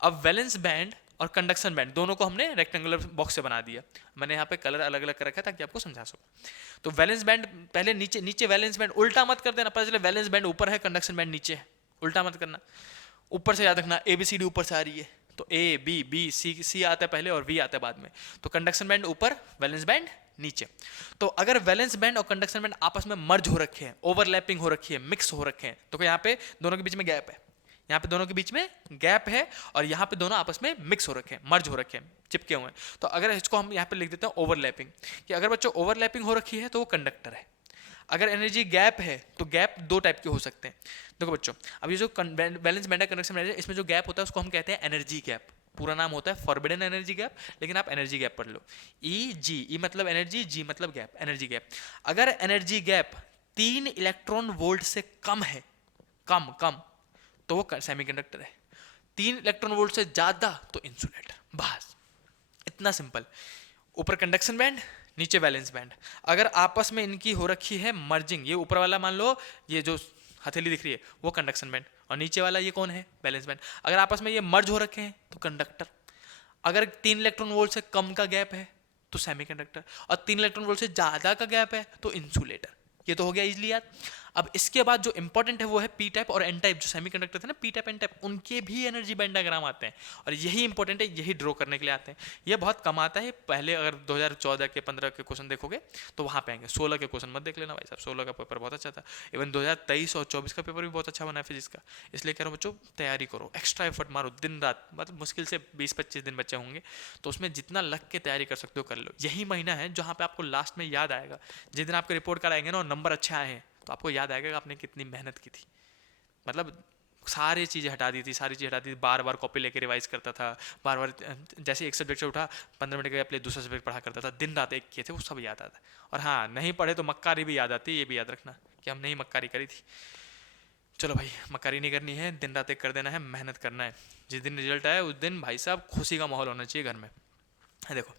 अब वैलेंस बैंड और कंडक्शन बैंड दोनों को हमने रेक्टेंगुलर बॉक्स से बना दिया, मैंने यहाँ पे कलर अलग अलग कर रखा है ताकि आपको समझा सकूं। तो वैलेंस बैंड पहले नीचे वैलेंस बैंड, उल्टा मत कर देना, पता चले वैलेंस बैंड ऊपर है कंडक्शन बैंड नीचे है, उल्टा मत करना। ऊपर से याद रखना, ABCD ऊपर से आ रही है, तो A B C आता है पहले और V आता है बाद में। तो कंडक्शन बैंड ऊपर, वैलेंस बैंड नीचे। तो अगर वैलेंस बैंड और कंडक्शन बैंड आपस में मर्ज हो रखे हैं, ओवरलैपिंग हो रखी है, मिक्स हो रखे हैं, तो यहाँ पे दोनों के बीच में गैप है, यहाँ पे दोनों के बीच में गैप है, और यहाँ पे दोनों आपस में मिक्स हो रखे हैं, मर्ज हो रखे हैं, चिपके हुए हैं। तो अगर इसको हम यहाँ पे लिख देते हैं ओवरलैपिंग, कि अगर बच्चों ओवरलैपिंग हो रखी है तो वो कंडक्टर है। अगर एनर्जी गैप है तो गैप 2 टाइप के हो सकते हैं। देखो बच्चों, अब ये जो वैलेंस बैंड कंडक्शन बैंड है, इसमें जो गैप होता है उसको हम कहते हैं एनर्जी गैप। पूरा नाम होता है फॉरबिडन एनर्जी गैप, लेकिन आप एनर्जी गैप पढ़ लो। E मतलब एनर्जी, G मतलब गैप, एनर्जी गैप। अगर एनर्जी गैप 3 इलेक्ट्रॉन वोल्ट से कम है, कम तो वो सेमीकंडक्टर है। 3 इलेक्ट्रॉन वोल्ट से ज़्यादा तो इंसुलेटर, बस इतना सिंपल। ऊपर कंडक्शन बैंड, नीचे वैलेंस बैंड। अगर आपस में इनकी हो रखी है मर्जिंग, ये ऊपर वाला मान लो ये जो हथेली दिख रही है वो कंडक्शन बैंड, और नीचे वाला ये कौन है, वैलेंस बैंड। अगर आपस में ये मर्ज हो रखे हैं तो कंडक्टर। अगर 3 इलेक्ट्रॉन वोल्ट से कम का गैप है तो सेमीकंडक्टर, और 3 इलेक्ट्रॉन वोल्ट से ज़्यादा का गैप है तो इंसुलेटर। ये तो हो गया इजीली याद। अब इसके बाद जो इंपॉर्टेंट है वो है पी टाइप और एन टाइप। जो सेमीकंडक्टर थे ना पी टाइप एन टाइप, उनके भी एनर्जी बैंड डायग्राम आते हैं, और यही इंपॉर्टेंट है, यही ड्रॉ करने के लिए आते हैं। ये बहुत कम आता है। पहले अगर 2014 के 15 के क्वेश्चन देखोगे तो वहाँ पे आएंगे। 16 के क्वेश्चन मत देख लेना भाई साहब, 16 का पेपर बहुत अच्छा था। इवन 2023 और 24 का पेपर भी बहुत अच्छा बना है फिजिक्स का। इसलिए कह रहा हूँ बच्चों, तैयारी करो, एक्स्ट्रा एफर्ट मारो दिन रात, मतलब मुश्किल से 20-25 दिन बच्चे होंगे तो उसमें जितना लग के तैयारी कर सकते हो कर लो। यही महीना है जहाँ पे आपको लास्ट में याद आएगा, जिस दिन आपके रिपोर्ट कार्ड आएंगे ना और नंबर अच्छे आए हैं तो आपको याद आएगा कि आपने कितनी मेहनत की थी। मतलब सारी चीज़ें हटा दी थी, सारी चीज़ें हटा दी थी, बार बार कॉपी लेके रिवाइज करता था, बार बार जैसे एक सब्जेक्ट से उठा 15 मिनट के गैप ले दूसरा सब्जेक्ट पढ़ा करता था, दिन रात एक किए थे, वो सब याद आता। और हाँ, नहीं पढ़े तो मक्कारी भी याद आती है, ये भी याद रखना कि हमने ही मक्कारी करी थी। चलो भाई, मक्कारी नहीं करनी है, दिन रात एक कर देना है, मेहनत करना है। जिस दिन रिजल्ट आए उस दिन भाई साहब खुशी का माहौल होना चाहिए घर में। देखो,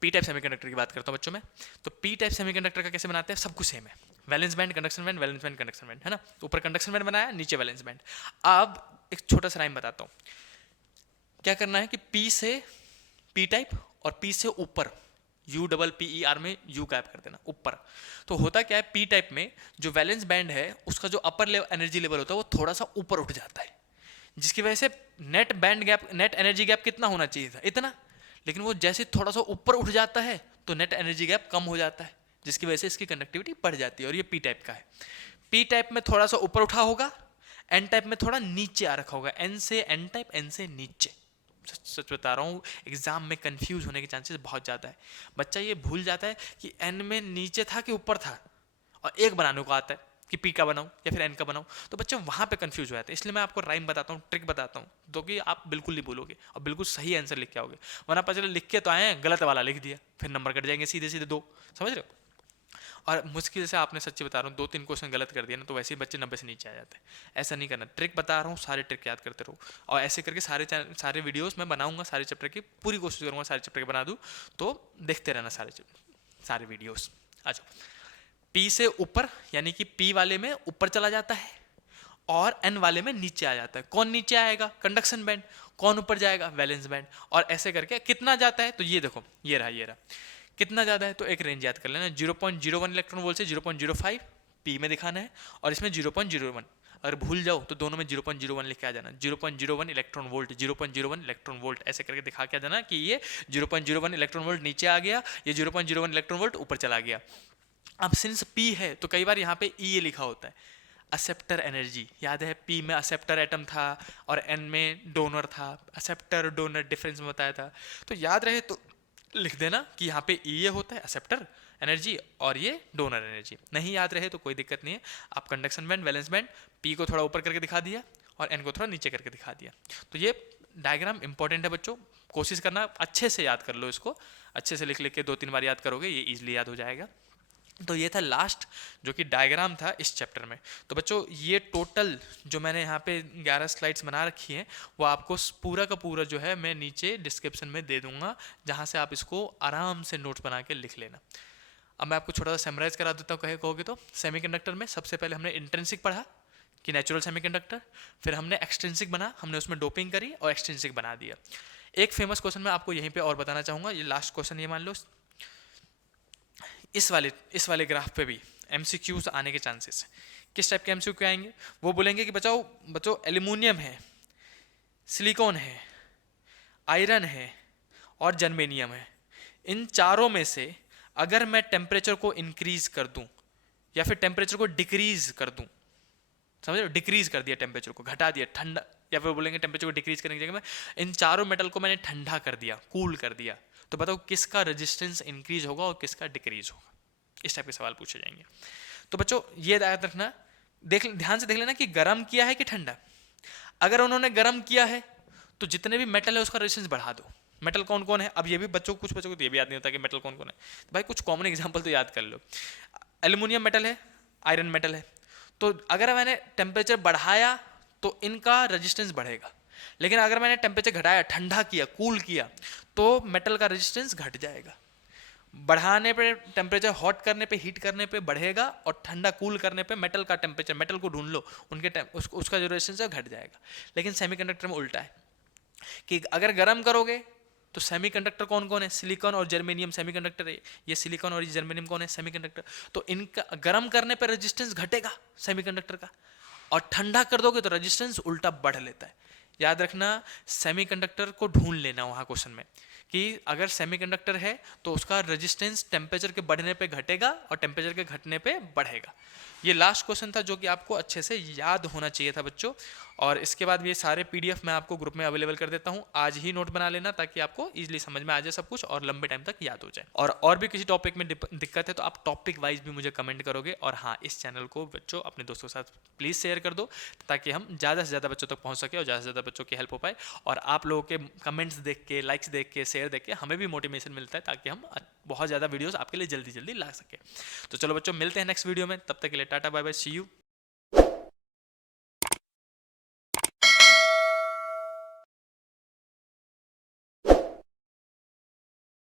पी टाइप सेमीकंडक्टर की बात करता हूँ बच्चों में। तो पी टाइप सेमीकंडक्टर का कैसे बनाते हैं, सब कुछ सेम है। Valence band, conduction band, valence band, conduction band, है ना। तो ऊपर कंडक्शन बैंड बनाया, नीचे वैलेंस बैंड। अब एक छोटा सा राइम बताता हूँ। क्या करना है कि पी से पी टाइप और पी से ऊपर U PPER में U गैप कर देना ऊपर। तो होता क्या है, पी टाइप में जो वैलेंस बैंड है उसका जो अपर लेवल एनर्जी लेवल होता है वो थोड़ा सा ऊपर उठ जाता है, जिसकी वजह से net band gap, net energy gap कितना होना चाहिए था, इतना। लेकिन वो जैसे थोड़ा सा ऊपर उठ जाता है तो नेट एनर्जी गैप कम हो जाता है, जिसकी वजह से इसकी कंडक्टिविटी बढ़ जाती है। और ये पी टाइप का है। पी टाइप में थोड़ा सा ऊपर उठा होगा, एन टाइप में थोड़ा नीचे आ रखा होगा। एन से एन टाइप, एन से नीचे। सच बता रहा हूँ, एग्जाम में कंफ्यूज होने के चांसेस बहुत ज़्यादा है। बच्चा ये भूल जाता है कि एन में नीचे था कि ऊपर था, और एक बनाने को आता है कि पी का बनाऊं या फिर एन का बनाऊं, तो बच्चे वहाँ पे कंफ्यूज हो जाते हैं। इसलिए मैं आपको राइम बताता हूँ, ट्रिक बताता हूँ, तो कि आप बिल्कुल नहीं भूलोगे और बिल्कुल सही आंसर लिख के आओगे। वरना पता चले लिख के तो आए हैं, गलत वाला लिख दिया, फिर नंबर कट जाएंगे सीधे सीधे 2। समझ रहे हो। और मुश्किल से, आपने सच्ची बता रहा हूँ, 2-3 क्वेश्चन गलत कर दिया ना तो वैसे ही बच्चे 90 से नीचे आ जाते हैं। ऐसा नहीं करना। ट्रिक बता रहा हूँ, सारे ट्रिक याद करते रहो, और ऐसे करके सारे वीडियोस मैं बनाऊंगा, सारे चैप्टर की पूरी कोशिश करूंगा सारे चैप्टर के बना दूँ। तो देखते रहना सारे वीडियोस। अच्छा, पी से ऊपर यानी कि पी वाले में ऊपर चला जाता है और एन वाले में नीचे आ जाता है। कौन नीचे आएगा, कंडक्शन बैंड। कौन ऊपर जाएगा, वैलेंस बैंड। और ऐसे करके कितना जाता है, तो ये देखो, ये रहा कितना ज़्यादा है। तो एक रेंज याद कर लेना, 0.01 इलेक्ट्रॉन वोल्ट से 0.05 पी में दिखाना है, और इसमें 0.01। अगर भूल जाओ तो दोनों में 0.01 लिख के आ जाना। 0.01 इलेक्ट्रॉन वोल्ट, 0.01 इलेक्ट्रॉन वोल्ट, ऐसे करके दिखा के आ जाना कि ये 0.01 इलेक्ट्रॉन वोल्ट नीचे आ गया, ये 0.01 इलेक्ट्रॉन वोल्ट ऊपर चला गया। अब सिंस पी है तो कई बार यहाँ पे ई लिखा होता है, असेप्टर एनर्जी। याद है, पी में असेप्टर एटम था और एन में डोनर था। असेप्टर डोनर डिफरेंस में बताया था, तो याद रहे तो लिख देना कि यहाँ पे ई होता है असेप्टर एनर्जी और ये डोनर एनर्जी। नहीं याद रहे तो कोई दिक्कत नहीं है, आप conduction band, valence band, P को थोड़ा ऊपर करके दिखा दिया और एन को थोड़ा नीचे करके दिखा दिया। तो ये डायग्राम इंपॉर्टेंट है बच्चों, कोशिश करना अच्छे से याद कर लो इसको। अच्छे से लिख लिख के 2-3 बार याद करोगे, ये ईजिली याद हो जाएगा। तो ये था लास्ट जो कि डायग्राम था इस चैप्टर में। तो बच्चों, ये टोटल जो मैंने यहाँ पे 11 स्लाइड्स बना रखी हैं वो आपको पूरा का पूरा जो है मैं नीचे डिस्क्रिप्शन में दे दूंगा, जहाँ से आप इसको आराम से नोट्स बना के लिख लेना। अब मैं आपको छोटा सा समराइज करा देता हूँ, कहोगे तो। सेमीकंडक्टर में सबसे पहले हमने इंट्रिंसिक पढ़ा कि नेचुरल सेमीकंडक्टर, फिर हमने एक्सट्रिंसिक बना, हमने उसमें डोपिंग करी और एक्सट्रिंसिक बना दिया। एक फेमस क्वेश्चन मैं आपको यहीं पे और बताना चाहूँगा, ये लास्ट क्वेश्चन, ये मान लो इस वाले ग्राफ पे भी MCQs आने के चांसेस हैं। किस टाइप के MCQ आएंगे, वो बोलेंगे कि बच्चों एल्यूमिनियम है, सिलिकॉन है, आयरन है और जर्मेनियम है। इन चारों में से अगर मैं टेम्परेचर को इंक्रीज कर दूं या फिर टेम्परेचर को डिक्रीज कर दूं, समझ रहे हो, डिक्रीज कर दिया, टेम्परेचर को घटा दिया, ठंडा, या फिर बोलेंगे टेम्परेचर को डिक्रीज करने की जगह में इन चारों मेटल को मैंने ठंडा कर दिया, कूल कर दिया, तो बताओ किसका रेजिस्टेंस इंक्रीज होगा और किसका डिक्रीज होगा। इस टाइप के सवाल पूछे जाएंगे। तो बच्चों ये याद रखना, ध्यान से देख लेना कि गर्म किया है कि ठंडा। अगर उन्होंने गर्म किया है तो जितने भी मेटल है उसका रेजिस्टेंस बढ़ा दो। मेटल कौन कौन है, अब ये भी कुछ बच्चों को तो ये भी याद नहीं होता कि मेटल कौन कौन है। तो भाई कुछ कॉमन एग्जांपल तो याद कर लो। एल्यूमिनियम मेटल है, आयरन मेटल है, तो अगर मैंने टेम्परेचर बढ़ाया तो इनका रेजिस्टेंस बढ़ेगा। लेकिन अगर मैंने टेम्परेचर घटाया, ठंडा किया, कूल किया, तो मेटल का रेजिस्टेंस घट जाएगा। बढ़ाने पे टेम्परेचर, हॉट करने पे, हीट करने पे बढ़ेगा, और ठंडा कूल करने पे मेटल का टेम्परेचर, मेटल को ढूंढ लो, उसका जो रेजिस्टेंस है घट जाएगा। लेकिन सेमीकंडक्टर में उल्टा है कि अगर गर्म करोगे तो सेमीकंडक्टर कौन कौन है, सिलिकॉन और जर्मेनियम सेमीकंडक्टर है। ये सिलिकॉन और ये जर्मेनियम कौन है, सेमीकंडक्टर। तो इनका गर्म करने पर रेजिस्टेंस घटेगा सेमीकंडक्टर का, और ठंडा कर दोगे तो रेजिस्टेंस उल्टा बढ़ लेता है। याद रखना, सेमीकंडक्टर को ढूंढ लेना वहाँ क्वेश्चन में कि अगर सेमीकंडक्टर है तो उसका रेजिस्टेंस टेम्परेचर के बढ़ने पे घटेगा और टेम्परेचर के घटने पे बढ़ेगा। ये लास्ट क्वेश्चन था जो कि आपको अच्छे से याद होना चाहिए था बच्चों। और इसके बाद ये सारे पीडीएफ मैं आपको ग्रुप में अवेलेबल कर देता हूँ, आज ही नोट बना लेना ताकि आपको इजीली समझ में आ जाए सब कुछ और लंबे टाइम तक याद हो जाए। और भी किसी टॉपिक में दिक्कत है तो आप टॉपिक वाइज भी मुझे कमेंट करोगे। और हाँ, इस चैनल को बच्चों अपने दोस्तों के साथ प्लीज़ शेयर कर दो ताकि हम ज़्यादा से ज़्यादा बच्चों तक पहुँच सके और ज़्यादा से ज़्यादा बच्चों की हेल्प हो पाए। और आप लोगों के कमेंट्स देख के, लाइक्स देख के, शेयर देख के हमें भी मोटिवेशन मिलता है ताकि हम बहुत ज़्यादा वीडियोस आपके लिए जल्दी जल्दी ला सके। तो चलो बच्चों, मिलते हैं नेक्स्ट वीडियो में, तब तक के लिए tata bye bye, see you.